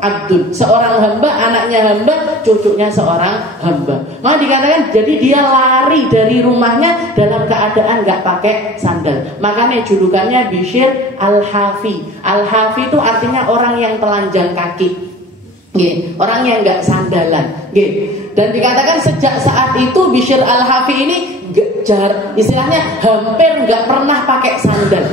abdun, seorang hamba, anaknya hamba, cucunya seorang hamba. Maka dikatakan jadi dia lari dari rumahnya dalam keadaan nggak pakai sandal. Makanya julukannya Bishr Al-Hafi. Al-Hafi itu artinya orang yang telanjang kaki. Nggih, orang yang nggak sandalan. Nggih. Dan dikatakan sejak saat itu Bishr Al-Hafi ini istilahnya hampir nggak pernah pakai sandal.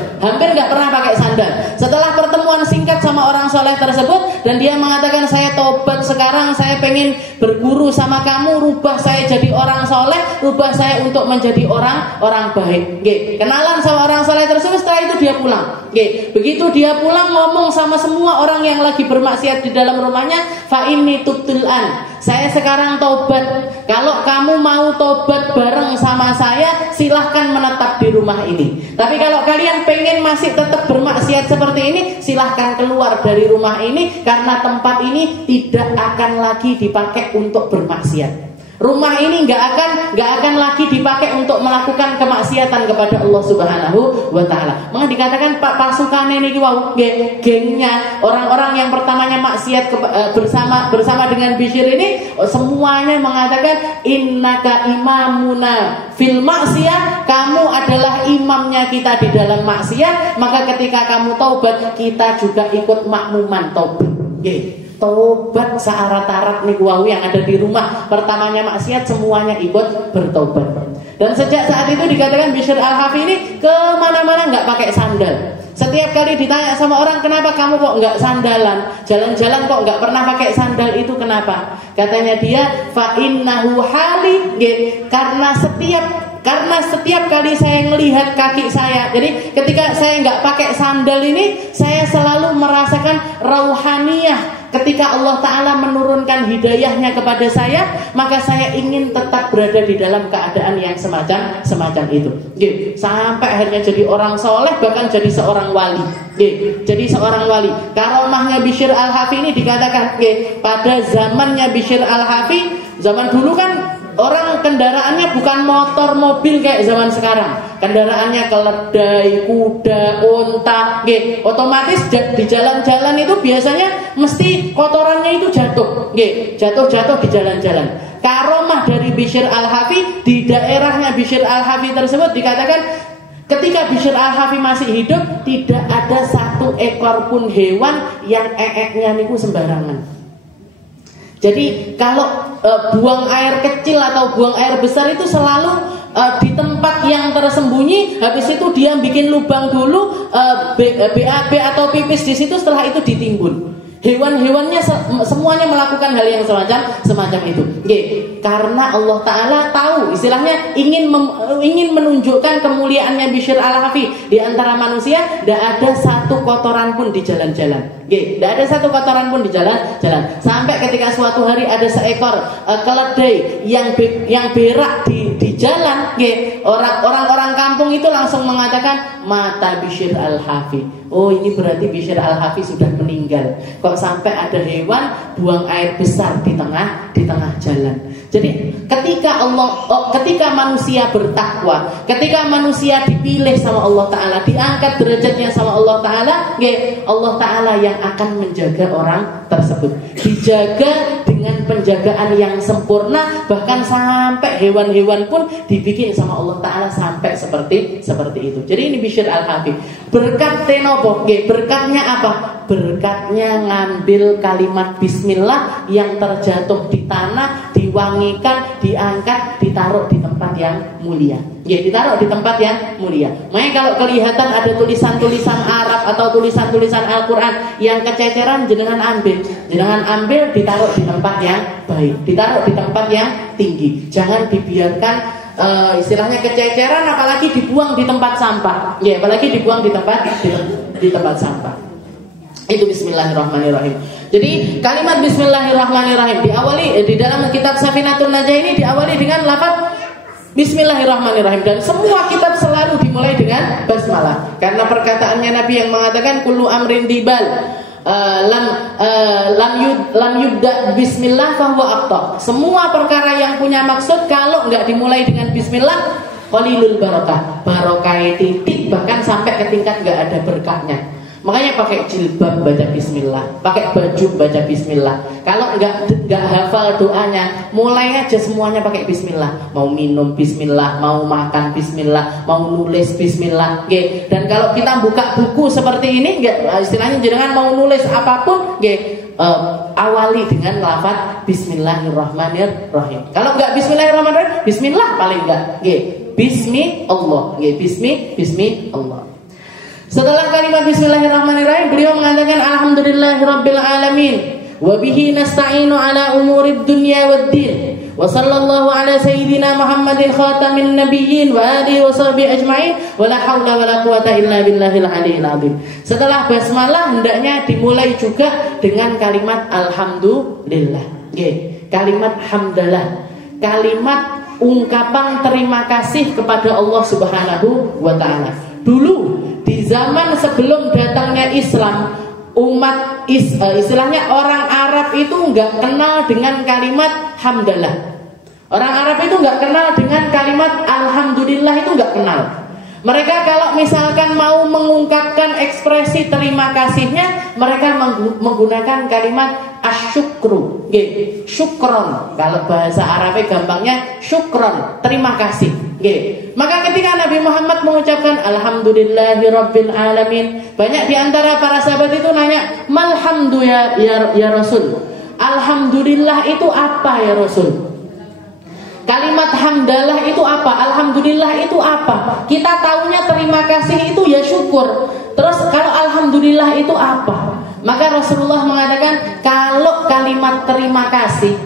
Setelah pertemuan singkat sama orang soleh tersebut, dan dia mengatakan saya tobat sekarang, saya pengen berguru sama kamu, rubah saya jadi orang soleh, rubah saya untuk menjadi orang baik. Nggih. Kenalan sama orang soleh tersebut, setelah itu dia pulang. Nggih. Begitu dia pulang ngomong sama semua orang yang lagi bermaksiat di dalam rumahnya, fa inni tubtul an. Saya sekarang tobat. Kalau kamu mau tobat bareng sama saya, silahkan menetap di rumah ini. Tapi kalau kalian pengen masih tetap bermaksiat seperti ini, silahkan keluar dari rumah ini, karena tempat ini tidak akan lagi dipakai untuk bermaksiat. Rumah ini nggak akan lagi dipakai untuk melakukan kemaksiatan kepada Allah Subhanahu wa Ta'ala. Maka dikatakan Pak pasukan ini gengnya orang-orang yang pertamanya maksiat bersama dengan Bishr ini, semuanya mengatakan innaka imamuna fil maksiyah, kamu adalah imamnya kita di dalam maksiat, maka ketika kamu taubat, kita juga ikut makmuman taubat. Tobat searat-arat nih yang ada di rumah pertamanya maksiat, semuanya ikut bertobat. Dan sejak saat itu dikatakan Bishr Al-Hafi ini kemana-mana nggak pakai sandal. Setiap kali ditanya sama orang, kenapa kamu kok nggak sandalan, jalan-jalan kok nggak pernah pakai sandal, itu kenapa? Katanya dia, fa innahu hali, karena setiap kali saya melihat kaki saya, jadi ketika saya nggak pakai sandal ini, saya selalu merasakan rauhaniyah. Ketika Allah Ta'ala menurunkan hidayahnya kepada saya, maka saya ingin tetap berada di dalam keadaan yang semacam itu. Sampai akhirnya jadi orang soleh, bahkan jadi seorang wali. Jadi seorang wali. Karomahnya Bishr Al-Hafi ini dikatakan, pada zamannya Bishr Al-Hafi, zaman dulu kan orang kendaraannya bukan motor, mobil kayak zaman sekarang. Kendaraannya keledai, kuda, unta. Otomatis di jalan-jalan itu biasanya mesti kotorannya itu jatuh. Jatuh di jalan-jalan. Karomah dari Bishr Al-Hafi, di daerahnya Bishr Al-Hafi tersebut dikatakan, ketika Bishr Al-Hafi masih hidup, tidak ada satu ekor pun hewan yang eeknya niku sembarangan. Jadi kalau buang air kecil atau buang air besar itu selalu di tempat yang tersembunyi. Habis itu dia bikin lubang dulu, BAB atau pipis di situ, setelah itu ditimbun. Hewan-hewannya semuanya melakukan hal yang semacam itu. Karena Allah Ta'ala tahu, istilahnya ingin menunjukkan kemuliaannya Bishr Al-Hafi di antara manusia. Tidak ada satu kotoran pun di jalan-jalan. Tidak ada satu kotoran pun di jalan. Sampai ketika suatu hari ada seekor keledai yang berak di jalan, orang-orang kampung itu langsung mengatakan mata Bishr al-Hafi. Oh, ini berarti Bishr al-Hafi sudah meninggal. Kok sampai ada hewan buang air besar di tengah jalan. Jadi ketika manusia bertakwa, ketika manusia dipilih sama Allah Ta'ala, diangkat derajatnya sama Allah Ta'ala, Allah Ta'ala yang akan menjaga orang tersebut. Dijaga dengan penjagaan yang sempurna, bahkan sampai hewan-hewan pun dibikin sama Allah Ta'ala sampai seperti itu. Jadi ini Bishr al-Hafi. Berkat tenopo, berkatnya apa? Berkatnya ngambil kalimat bismillah yang terjatuh di tanah, diwangikan, diangkat, ditaruh di tempat yang mulia. Ditaruh di tempat yang mulia. Makanya kalau kelihatan ada tulisan-tulisan Arab atau tulisan-tulisan Al-Quran yang kececeran, jangan ambil, ditaruh di tempat yang baik, ditaruh di tempat yang tinggi. Jangan dibiarkan istilahnya kececeran, apalagi dibuang di tempat sampah. Apalagi dibuang di tempat sampah. Itu bismillahirrahmanirrahim. Jadi kalimat bismillahirrahmanirrahim diawali di dalam kitab Safinatun Najah ini diawali dengan lafaz bismillahirrahmanirrahim, dan semua kitab selalu dimulai dengan basmalah. Karena perkataannya Nabi yang mengatakan kullu amrin dibal lam yubda bismillah fahuwa aqta. Semua perkara yang punya maksud kalau enggak dimulai dengan bismillah qalilul barakah. Barokah titik, bahkan sampai ke tingkat enggak ada berkahnya. Makanya pakai jilbab baca bismillah, pakai baju baca bismillah. Kalau enggak hafal doanya, mulai aja semuanya pakai bismillah. Mau minum bismillah, mau makan bismillah, mau nulis bismillah. Dan kalau kita buka buku seperti ini, istilahnya jangan mau nulis apapun, awali dengan lafaz bismillahirrahmanirrahim. Kalau enggak bismillahirrahmanirrahim, bismillah paling enggak. Bismi Allah, bismi Allah. Setelah kalimat bismillahirrahmanirrahim, beliau mengatakan alhamdulillahirabbil alamin wa bihi nasta'inu ala umurid dunya waddin wa sallallahu ala sayyidina Muhammadin khatamin nabiyyin wa alihi wa sahbihi ajma'in wa la haula wa la quwata illa billahil aliyil azim. Setelah basmalah hendaknya dimulai juga dengan kalimat alhamdulillah. Kalimat hamdalah, kalimat ungkapan terima kasih kepada Allah Subhanahu wa taala. Dulu di zaman sebelum datangnya Islam, istilahnya orang Arab itu nggak kenal dengan kalimat hamdalah. Orang Arab itu nggak kenal dengan kalimat alhamdulillah, itu nggak kenal. Mereka kalau misalkan mau mengungkapkan ekspresi terima kasihnya, mereka menggunakan kalimat asyukru, syukron. Kalau bahasa Arabnya gampangnya syukron, terima kasih. Maka ketika Nabi Muhammad mengucapkan alhamdulillahirabbil alamin, banyak diantara para sahabat itu nanya, malhamdu ya Rasul, alhamdulillah itu apa ya Rasul? Kalimat hamdalah itu apa? Alhamdulillah itu apa? Kita taunya terima kasih itu ya syukur. Terus kalau alhamdulillah itu apa? Maka Rasulullah mengatakan kalau kalimat terima kasih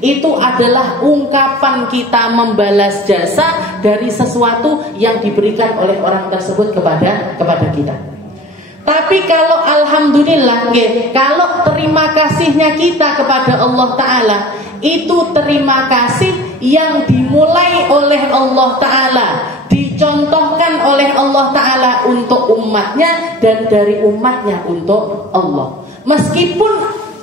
itu adalah ungkapan kita membalas jasa dari sesuatu yang diberikan oleh orang tersebut kepada kita. Tapi kalau alhamdulillah, kalau terima kasihnya kita kepada Allah Ta'ala, itu terima kasih yang dimulai oleh Allah Ta'ala, dicontohkan oleh Allah Ta'ala untuk umatnya, dan dari umatnya untuk Allah. Meskipun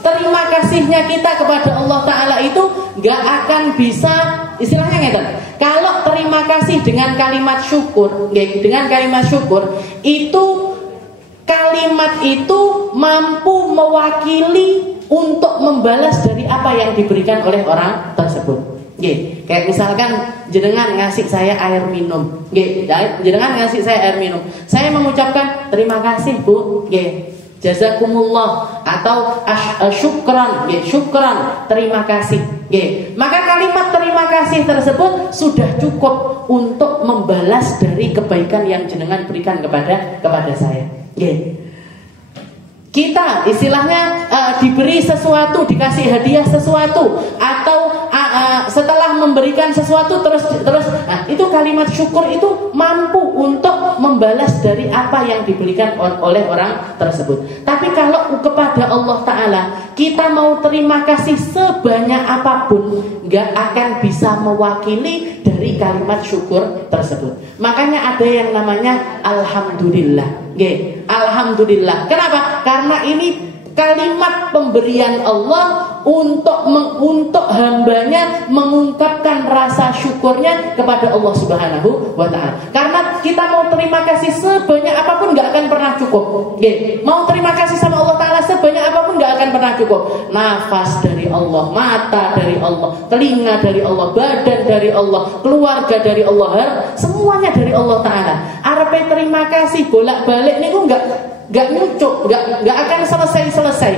terima kasihnya kita kepada Allah Ta'ala itu gak akan bisa, istilahnya ngeten, kalau terima kasih dengan kalimat syukur, itu kalimat itu mampu mewakili untuk membalas dari apa yang diberikan oleh orang tersebut. Kayak misalkan jenengan ngasih saya air minum, jenengan ngasih saya air minum, saya mengucapkan terima kasih Bu, jazakumullah, atau syukran, syukran, terima kasih. Maka kalimat terima kasih tersebut sudah cukup untuk membalas dari kebaikan yang jenengan berikan kepada saya. Kita istilahnya diberi sesuatu, dikasih hadiah sesuatu, atau setelah memberikan sesuatu terus nah, itu kalimat syukur itu mampu untuk membalas dari apa yang diberikan oleh orang tersebut. Tapi kalau kepada Allah Ta'ala kita mau terima kasih sebanyak apapun, gak akan bisa mewakili dari kalimat syukur tersebut. Makanya ada yang namanya alhamdulillah. Alhamdulillah. Kenapa? Karena ini kalimat pemberian Allah untuk hambanya mengungkapkan rasa syukurnya kepada Allah Subhanahu wa Ta'ala. Karena kita mau terima kasih sebanyak apapun gak akan pernah cukup. Mau terima kasih sama Allah Ta'ala sebanyak apapun gak akan pernah cukup. Nafas dari Allah, mata dari Allah, telinga dari Allah, badan dari Allah, keluarga dari Allah, semuanya dari Allah Ta'ala. Arepe terima kasih bolak-balik niku gak nyucuk, gak akan selesai.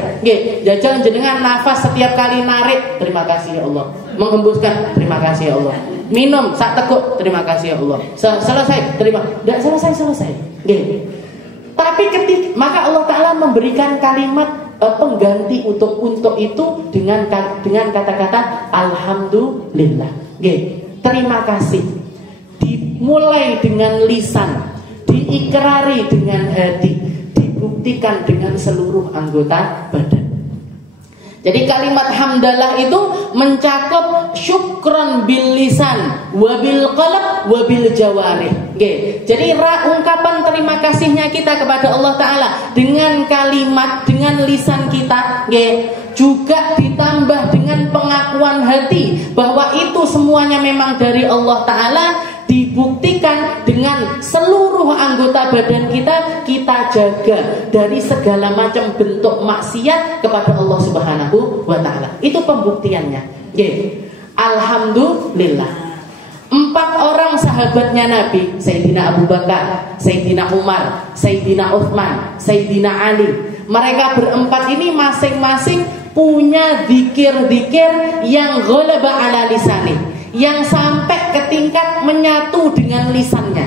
Jajal jenengan nafas setiap kali narik, terima kasih ya Allah. Menghembuskan, terima kasih ya Allah. Minum sak teguk, terima kasih ya Allah. Selesai, terima. Gak selesai. Tapi maka Allah Ta'ala memberikan kalimat pengganti untuk itu dengan kata-kata alhamdulillah. Terima kasih. Dimulai dengan lisan, diikrari dengan hati, buktikan dengan seluruh anggota badan. Jadi kalimat hamdalah itu mencakup syukron bil lisan, wabil qalb, wabil jawarih. Jadi ungkapan terima kasihnya kita kepada Allah Ta'ala dengan kalimat, dengan lisan kita, juga ditambah dengan pengakuan hati bahwa itu semuanya memang dari Allah Ta'ala, dibuktikan dengan seluruh anggota badan kita jaga dari segala macam bentuk maksiat kepada Allah Subhanahu wa Ta'ala. Itu pembuktiannya. Alhamdulillah. 4 orang sahabatnya Nabi, Sayyidina Abu Bakar, Sayyidina Umar, Sayyidina Uthman, Sayyidina Ali. Mereka berempat ini masing-masing punya zikir-zikir yang ghalaba ala lisanih, yang sampai ke tingkat menyatu dengan lisannya.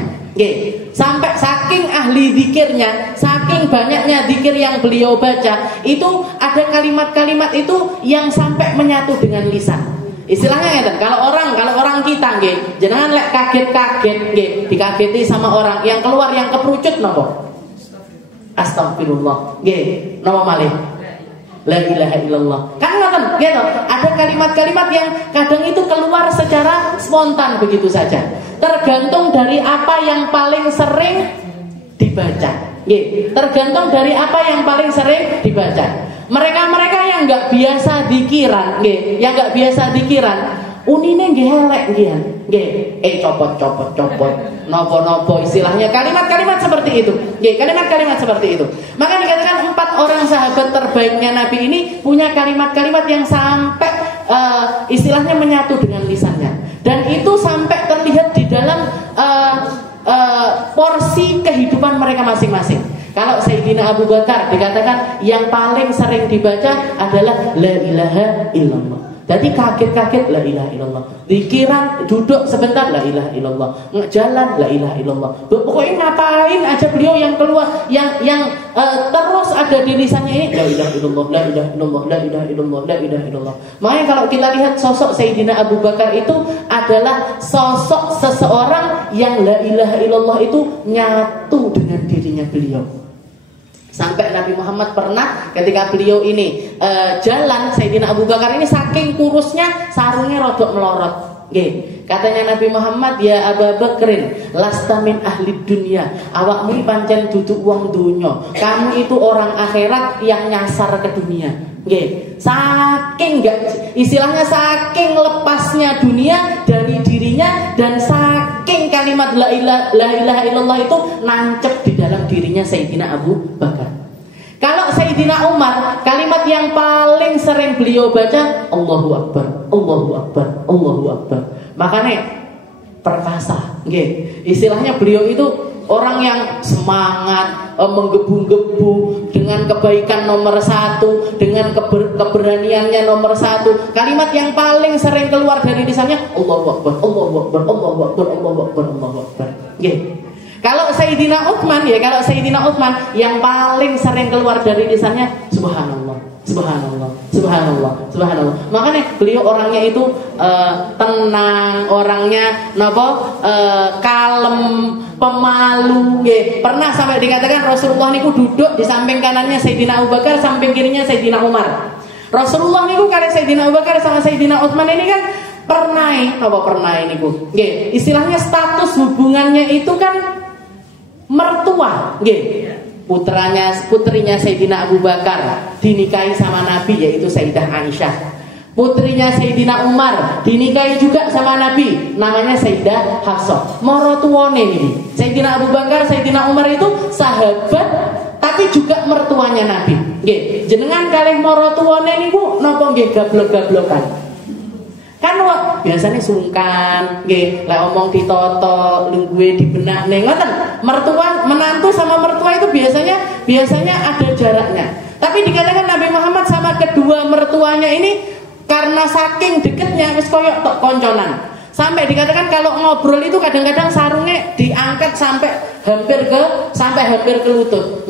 Sampai saking ahli zikirnya, saking banyaknya zikir yang beliau baca, itu ada kalimat-kalimat itu yang sampai menyatu dengan lisan. Istilahnya ngeten, kalau orang kita jenengan lek kaget-kaget dikageti sama orang yang keluar yang keprucut napa? Astagfirullah. Napa malih? La ilaha illallah. Kan ngoten, gitu. Ada kalimat-kalimat yang kadang itu keluar secara spontan begitu saja. Tergantung dari apa yang paling sering dibaca. Tergantung dari apa yang paling sering dibaca. Mereka yang nggak biasa dikiran, yang nggak biasa dikiran, unine nggih elek nggih. Copot, nopo istilahnya kalimat-kalimat seperti itu. Kalimat-kalimat seperti itu. Maka dikatakan 4 orang sahabat terbaiknya Nabi ini punya kalimat-kalimat yang sampai istilahnya menyatu dengan lisannya. Dan itu sampai terlihat di dalam porsi kehidupan mereka masing-masing. Kalau Sayyidina Abu Bakar dikatakan yang paling sering dibaca adalah la ilaha illallah. Jadi kaget-kaget la ilaha illallah. Pikiran duduk sebentar la ilaha illallah. Jalan la ilaha illallah. Pokoknya ngapain aja beliau yang keluar yang terus ada di lisannya ini la ilaha illallah, la ilaha illallah, la ilaha illallah, la ilaha illallah. Makanya kalau kita lihat sosok Sayyidina Abu Bakar itu adalah sosok seseorang yang la ilaha illallah itu nyatu dengan dirinya beliau. Sampai Nabi Muhammad pernah ketika beliau ini jalan, Sayyidina Abu Bakar ini saking kurusnya sarungnya rodok melorot. Katanya Nabi Muhammad, ya Abu Bakrin, lasta min ahli dunia. Awakmu pancen duduk wong dunya. Kamu itu orang akhirat yang nyasar ke dunia. Saking istilahnya saking lepasnya dunia dari dirinya, dan saking kalimat la ilaha illallah itu nancep di dalam dirinya Sayyidina Abu Bakar. Kalau Sayyidina Umar, kalimat yang paling sering beliau baca Allahu Akbar, Allahu Akbar, Allahu Akbar. Makanya perkasa, istilahnya beliau itu orang yang semangat, menggebu-gebu dengan kebaikan nomor 1, dengan keberaniannya nomor 1. Kalimat yang paling sering keluar dari lisannya Allahu Akbar, Allahu Akbar, Allahu Akbar, Allahu Akbar, Allahu Akbar. Kalau Sayyidina Uthman yang paling sering keluar dari lisannya Subhanallah, Subhanallah, subhanallah, subhanallah. Makanya beliau orangnya itu tenang, orangnya kalem, pemalu. Pernah sampai dikatakan Rasulullah niku duduk di samping kanannya Sayyidina Abu Bakar, samping kirinya Sayyidina Umar. Rasulullah niku kare Sayyidina Abu Bakar sama Sayyidina Utsman ini kan pernah niku. Istilahnya status hubungannya itu kan mertua. Putrinya Sayyidina Abu Bakar dinikahi sama Nabi, yaitu Sayyidah Aisyah. Putrinya Sayyidina Umar dinikahi juga sama Nabi, namanya Sayyidah Hafsah. Maratuwane ini. Sayyidina Abu Bakar, Sayyidina Umar itu sahabat tapi juga mertuanya Nabi. Jenengan kalih maratuwane niku napa nggih gablok-gablokan? Kan biasanya sungkan, lek omong ditoto, lungguhe dibenakne, ngoten. Mertua, menantu sama mertua itu biasanya ada jaraknya. Tapi dikatakan Nabi Muhammad sama kedua mertuanya ini karena saking deketnya wis koyok tok konconan. Sampai dikatakan kalau ngobrol itu kadang-kadang sarungnya diangkat sampai hampir ke lutut.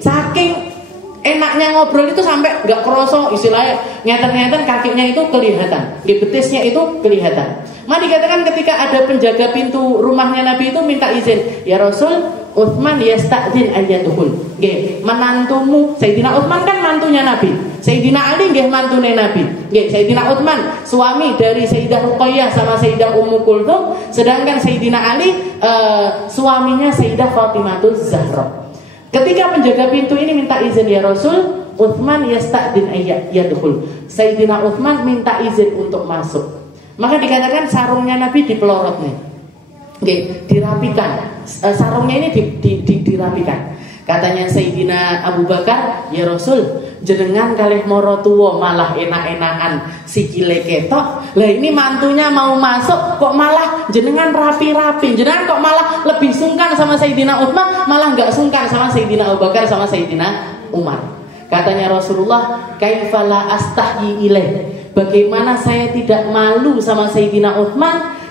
Saking enaknya ngobrol itu sampai nggak kerosok, istilahnya ngeten-ngeten kakinya itu kelihatan, betisnya itu kelihatan. Maka dikatakan ketika ada penjaga pintu rumahnya Nabi itu minta izin, ya Rasul, Utsman yasta'dzin ayyatuhul. Menantumu Sayyidina Utsman kan mantunya Nabi, Sayyidina Ali nggih mantune Nabi. Sayyidina Utsman suami dari Sayyidah Ruqayyah sama Sayyidah Ummu Kulthum, sedangkan Sayyidina Ali suaminya Sayyidah Fatimahuz Zahra. Ketika penjaga pintu ini minta izin, ya Rasul, Utsman yasta'dzin ayyadkhul. Sayyidina Utsman minta izin untuk masuk. Maka dikatakan sarungnya Nabi dipelorot nih. Dirapikan. Sarungnya ini dirapikan. Katanya Sayyidina Abu Bakar, ya Rasul, jenengan kalih mara tuwa malah enak-enakan sikile ketok. Lah ini mantunya mau masuk kok malah jenengan rapi-rapi. Jenengan kok malah lebih sungkan sama Sayyidina Utsman, malah enggak sungkan sama Sayyidina Abu Bakar sama Sayyidina Umar. Katanya Rasulullah, kaifala astahyi ilaih. Bagaimana saya tidak malu sama Sayyidina Utsman?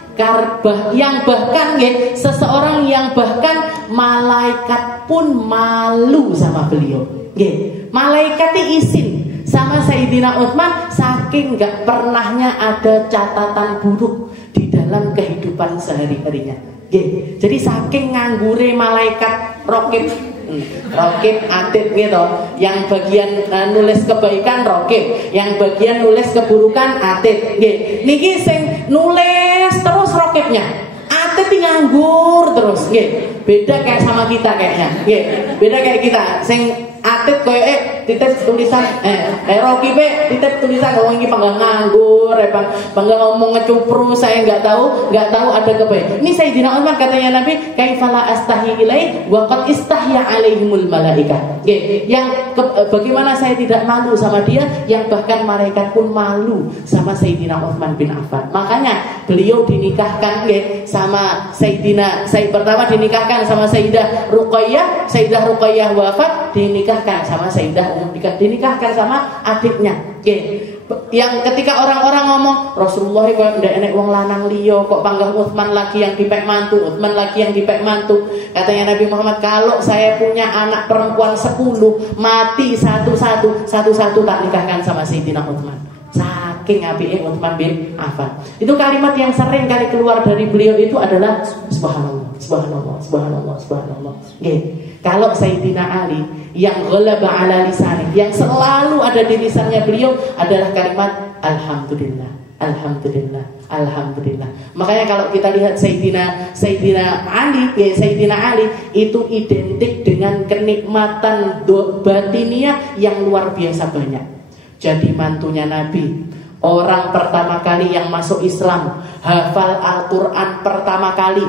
Yang bahkan seseorang yang bahkan malaikat pun malu sama beliau. Malaikat izin sama Sayyidina Utsman saking gak pernahnya ada catatan buruk di dalam kehidupan sehari-harinya. Jadi saking nganggure malaikat Rokib atid gitu, yang bagian nulis kebaikan Rokib, yang bagian nulis keburukan atid. Niki sing nulis terus Rokibnya, atid nganggur terus. Beda kayak sama kita kayaknya. Beda kayak kita, sing atid koyo titip tulisan Rokibe titip tulisan ngomong iki panggang nganggur, panggang ngomong ngecupru, saya nggak tahu ada kebaikan. Ini Sayyidina Utsman katanya Nabi, kaifala astahi ilai wa qad istahya alaihimul malaika. Bagaimana saya tidak malu sama dia, yang bahkan malaikat pun malu sama Sayyidina Utsman bin Affan. Makanya beliau dinikahkan sama pertama dinikahkan sama Sayyidah Ruqayyah. Sayyidah Ruqayyah wafat, dinikahkan sama Sayyidah Ummu, dinikahkan sama adiknya. Yang ketika orang-orang ngomong Rasulullah kok ndak enek wong lanang liya, kok panggah Utsman lagi yang dipek mantu, Utsman lagi yang dipek mantu. Katanya Nabi Muhammad, kalau saya punya anak perempuan 10 mati satu-satu tak nikahkan sama Sayyidina Utsman. Saking apike Utsman bin Affan. Itu kalimat yang sering kali keluar dari beliau itu adalah subhanallah, subhanallah, subhanallah, subhanallah. Kalau Sayyidina Ali yang ghalaba ala lisanih, yang selalu ada di lisannya beliau adalah kalimat alhamdulillah, alhamdulillah, alhamdulillah. Makanya kalau kita lihat Sayyidina Ali itu identik dengan kenikmatan batiniah yang luar biasa banyak. Jadi mantunya Nabi, orang pertama kali yang masuk Islam, hafal Al-Quran pertama kali.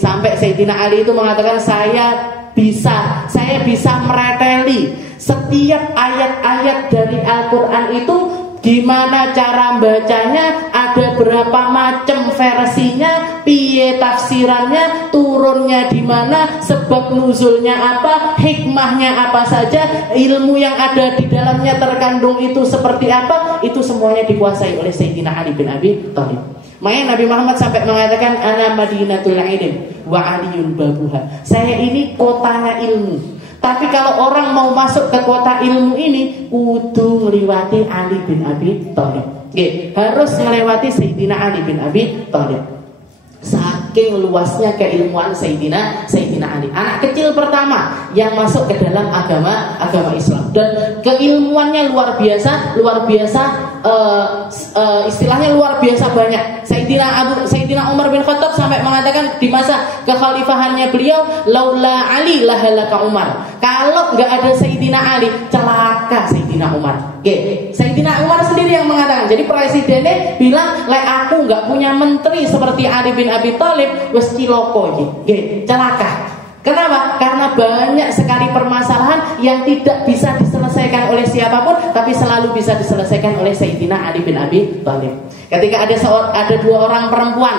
Sampai Sayyidina Ali itu mengatakan, saya bisa mereteli setiap ayat-ayat dari Al-Quran itu, gimana cara bacanya, ada berapa macam versinya, piye tafsirannya, turunnya di mana, sebab nuzulnya apa, hikmahnya apa saja, ilmu yang ada di dalamnya terkandung itu seperti apa, itu semuanya dikuasai oleh Sayyidina Ali bin Abi Thalib. Makanya Nabi Muhammad sampai mengatakan, ana madinatul ilm wa aliyun babuha. Saya ini kotanya ilmu, Tapi kalau orang mau masuk ke kota ilmu ini, kudu ngliwati Ali bin Abi Thalib. Harus melewati Sayyidina Ali bin Abi Thalib. Saking luasnya keilmuan Sayyidina Ali, anak kecil pertama yang masuk ke dalam agama Islam, dan keilmuannya luar biasa, istilahnya luar biasa banyak. Sayyidina Umar bin Khattab sampai mengatakan di masa kekhalifahannya beliau, laula Ali lahalaka Umar. Kalau nggak ada Sayyidina Ali, celaka Sayyidina Umar. Sayyidina Umar sendiri yang mengatakan. Jadi presidennya bilang, lek aku nggak punya menteri seperti Ali bin Abi Thalib, wes ciloko iki, celaka. Kenapa? Karena banyak sekali permasalahan yang tidak bisa diselesaikan oleh siapapun, tapi selalu bisa diselesaikan oleh Sayyidina Ali bin Abi Thalib. Ketika ada dua orang perempuan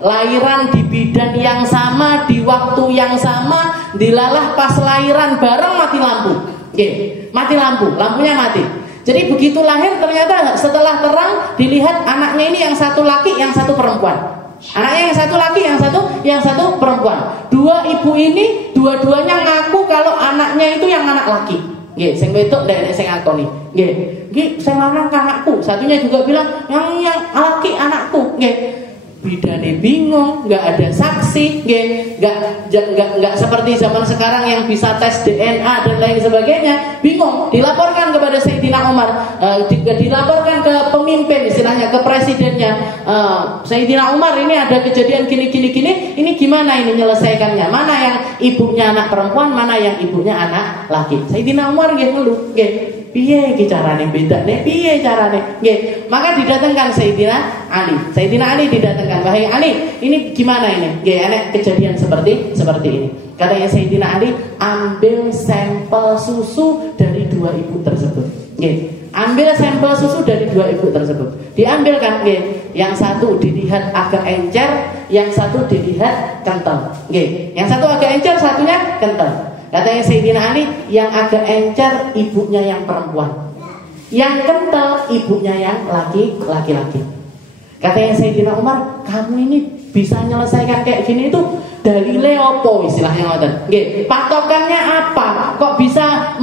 lahiran di bidan yang sama, di waktu yang sama, dilalah pas lahiran bareng mati lampu. Mati lampu, lampunya mati. Jadi begitu lahir ternyata setelah terang dilihat anaknya ini yang satu laki, yang satu perempuan. Anaknya yang satu laki, yang satu perempuan. Dua ibu ini dua-duanya ngaku kalau anaknya itu yang anak laki. Sing wedok ndek sing ngakoni. Sing lanang anakku. Satunya juga bilang yang laki anakku. Bidane bingung, nggak ada saksi, nggak seperti zaman sekarang yang bisa tes DNA dan lain sebagainya. Bingung, dilaporkan kepada Sayyidina Umar, dilaporkan ke pemimpin, istilahnya ke presidennya. Sayyidina Umar, ini ada kejadian gini, ini gimana ini menyelesaikannya? Mana yang ibunya anak perempuan, mana yang ibunya anak laki? Sayyidina Umar ngeluh, piye iki carane bedane, piye carane? Maka didatangkan Sayyidina Ali. Sayyidina Ali didatangkan, "Wahai Ali, ini gimana ini? Ada kejadian seperti ini." Katanya Sayyidina Ali, "Ambil sampel susu dari dua ibu tersebut." Ambil sampel susu dari dua ibu tersebut. Diambilkan, yang satu dilihat agak encer, yang satu dilihat kental. Yang satu agak encer, satunya kental. Katanya Sayyidina Ali, yang agak encer ibunya yang perempuan, yang kental ibunya yang laki-laki. Katanya Sayyidina Umar, kamu ini bisa menyelesaikan kayak gini itu dalile opo, istilahnya ngoten. Patokannya apa? Kok bisa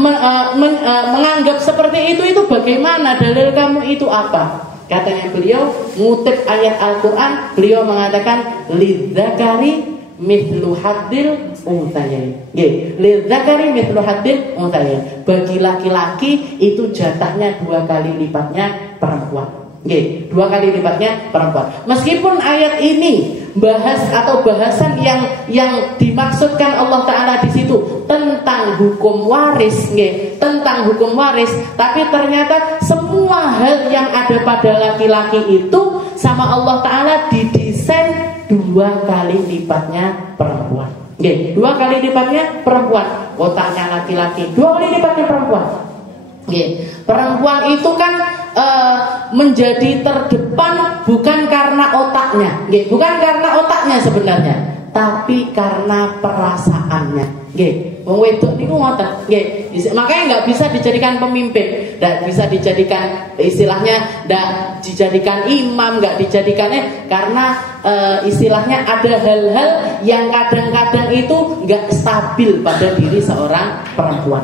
menganggap seperti itu bagaimana? Dalil kamu itu apa? Katanya beliau ngutip ayat Al-Qur'an, beliau mengatakan lidzakari mithlu haddil untayain. Lidzakari mithlu haddil untayain. Bagi laki-laki itu jatahnya 2 kali lipatnya perempuan. 2 kali lipatnya perempuan. Meskipun ayat ini bahasan yang dimaksudkan Allah Ta'ala di situ tentang hukum waris, tentang hukum waris, tapi ternyata semua hal yang ada pada laki-laki itu sama Allah Ta'ala didesain 2 kali lipatnya perempuan. 2 kali lipatnya perempuan. Otaknya laki-laki 2 kali lipatnya perempuan. Perempuan itu kan menjadi terdepan bukan karena otaknya, bukan karena otaknya sebenarnya, tapi karena perasaannya. Wong wedok niku ngoten. Makanya nggak bisa dijadikan pemimpin, nggak bisa dijadikan, istilahnya nggak dijadikan imam, nggak dijadikannya karena istilahnya ada hal-hal yang kadang-kadang itu nggak stabil pada diri seorang perempuan.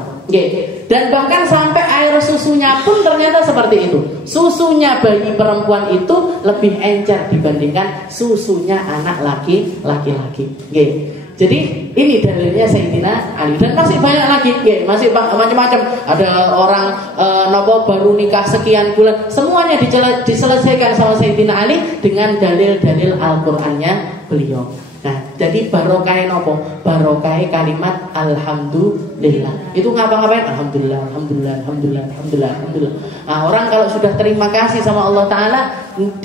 Dan bahkan sampai air susunya pun ternyata seperti itu. Susunya bayi perempuan itu lebih encer dibandingkan susunya anak laki-laki. Jadi ini dalilnya Sayyidina Ali, dan masih banyak lagi, masih macam-macam. Ada orang nopo baru nikah sekian bulan, semuanya diselesaikan sama Sayyidina Ali dengan dalil-dalil Al-Qur'annya beliau. Nah, jadi barokah nopo? Barokah kalimat alhamdulillah. Itu ngapa-ngapain? Alhamdulillah, alhamdulillah, alhamdulillah, alhamdulillah, alhamdulillah. Nah, orang kalau sudah terima kasih sama Allah Ta'ala,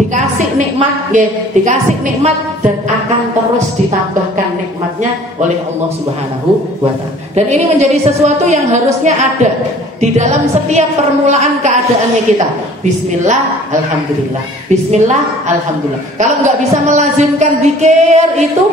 dikasih nikmat, dikasih nikmat, dan akan terus ditambahkan nikmatnya oleh Allah Subhanahu wa Ta'ala. Dan ini menjadi sesuatu yang harusnya ada di dalam setiap permulaan keadaannya kita. Bismillah, alhamdulillah. Bismillah, alhamdulillah. Kalau nggak bisa melazimkan zikir itu,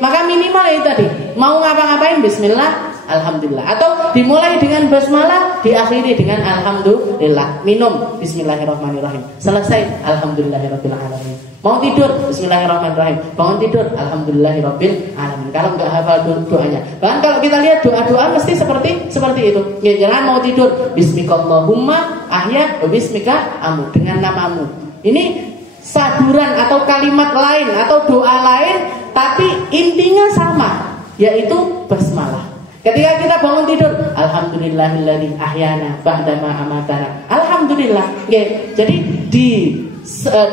maka minimal itu tadi. Mau ngapa-ngapain, Bismillah, alhamdulillah. Atau dimulai dengan basmalah, diakhiri dengan alhamdulillah. Minum, bismillahirrahmanirrahim. Selesai, alhamdulillahirabbil alamin. Mau tidur, bismillahirrahmanirrahim. Bangun tidur, alhamdulillahirabbil alamin. Kalau nggak hafal doanya. Bahkan kalau kita lihat doa-doa mesti seperti itu. Ya, jangan mau tidur, bismikallahumma ahya wa bismika amut, dengan namamu. Ini saduran atau kalimat lain atau doa lain, tapi intinya sama, yaitu basmalah. Ketika kita bangun tidur, alhamdulillahilladzi ahyana ba'dama amatana. Alhamdulillah. Oke, jadi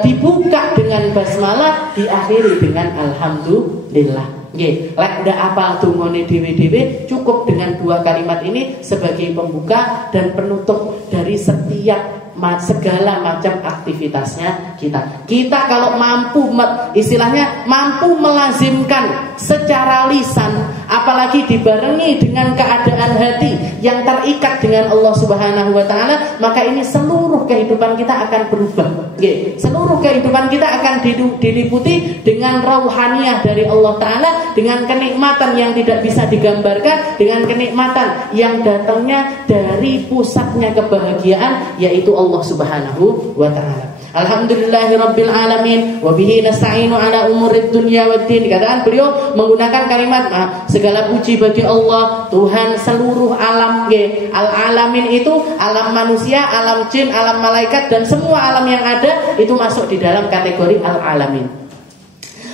dibuka dengan basmalah, diakhiri dengan alhamdulillah. Nggih, lek ndak apal dungane dhewe-dhewe, cukup dengan dua kalimat ini sebagai pembuka dan penutup dari setiap segala macam aktivitasnya kita. Kita kalau mampu, istilahnya mampu melazimkan secara lisan, apalagi dibarengi dengan keadaan hati yang terikat dengan Allah Subhanahu wa taala, maka ini seluruh kehidupan kita akan berubah. Nggih, seluruh kehidupan kita akan diliputi dengan rauhaniyah dari Allah taala, dengan kenikmatan yang tidak bisa digambarkan, dengan kenikmatan yang datangnya dari pusatnya kebahagiaan, yaitu Allah Subhanahu wa taala. Alhamdulillahirabbil alamin wa bihi nasta'inu ala umurid dunya waddin. Dikatakan beliau menggunakan kalimat segala puji bagi Allah, Tuhan seluruh alam. Al-alamin itu alam manusia, alam jin, alam malaikat, dan semua alam yang ada itu masuk di dalam kategori al-alamin.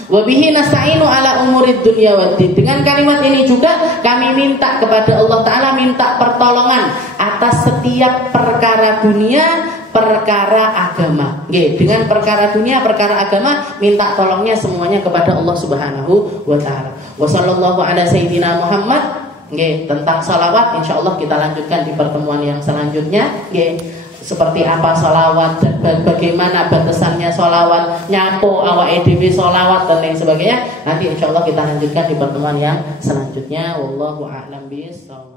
Wa bihi nasta'inu ala umurid dunya waddin. Dengan kalimat ini juga kami minta kepada Allah taala, minta pertolongan atas setiap perkara dunia, perkara agama. Dengan perkara dunia, perkara agama, minta tolongnya semuanya kepada Allah Subhanahu wa taala. Wa sallallahu ala sayyidina Muhammad. Tentang salawat insyaallah kita lanjutkan di pertemuan yang selanjutnya. Seperti apa salawat, bagaimana batasannya salawat, nyapo awake dhewe salawat dan lain sebagainya. Nanti insyaallah kita lanjutkan di pertemuan yang selanjutnya. Wallahu a'lam bishawab.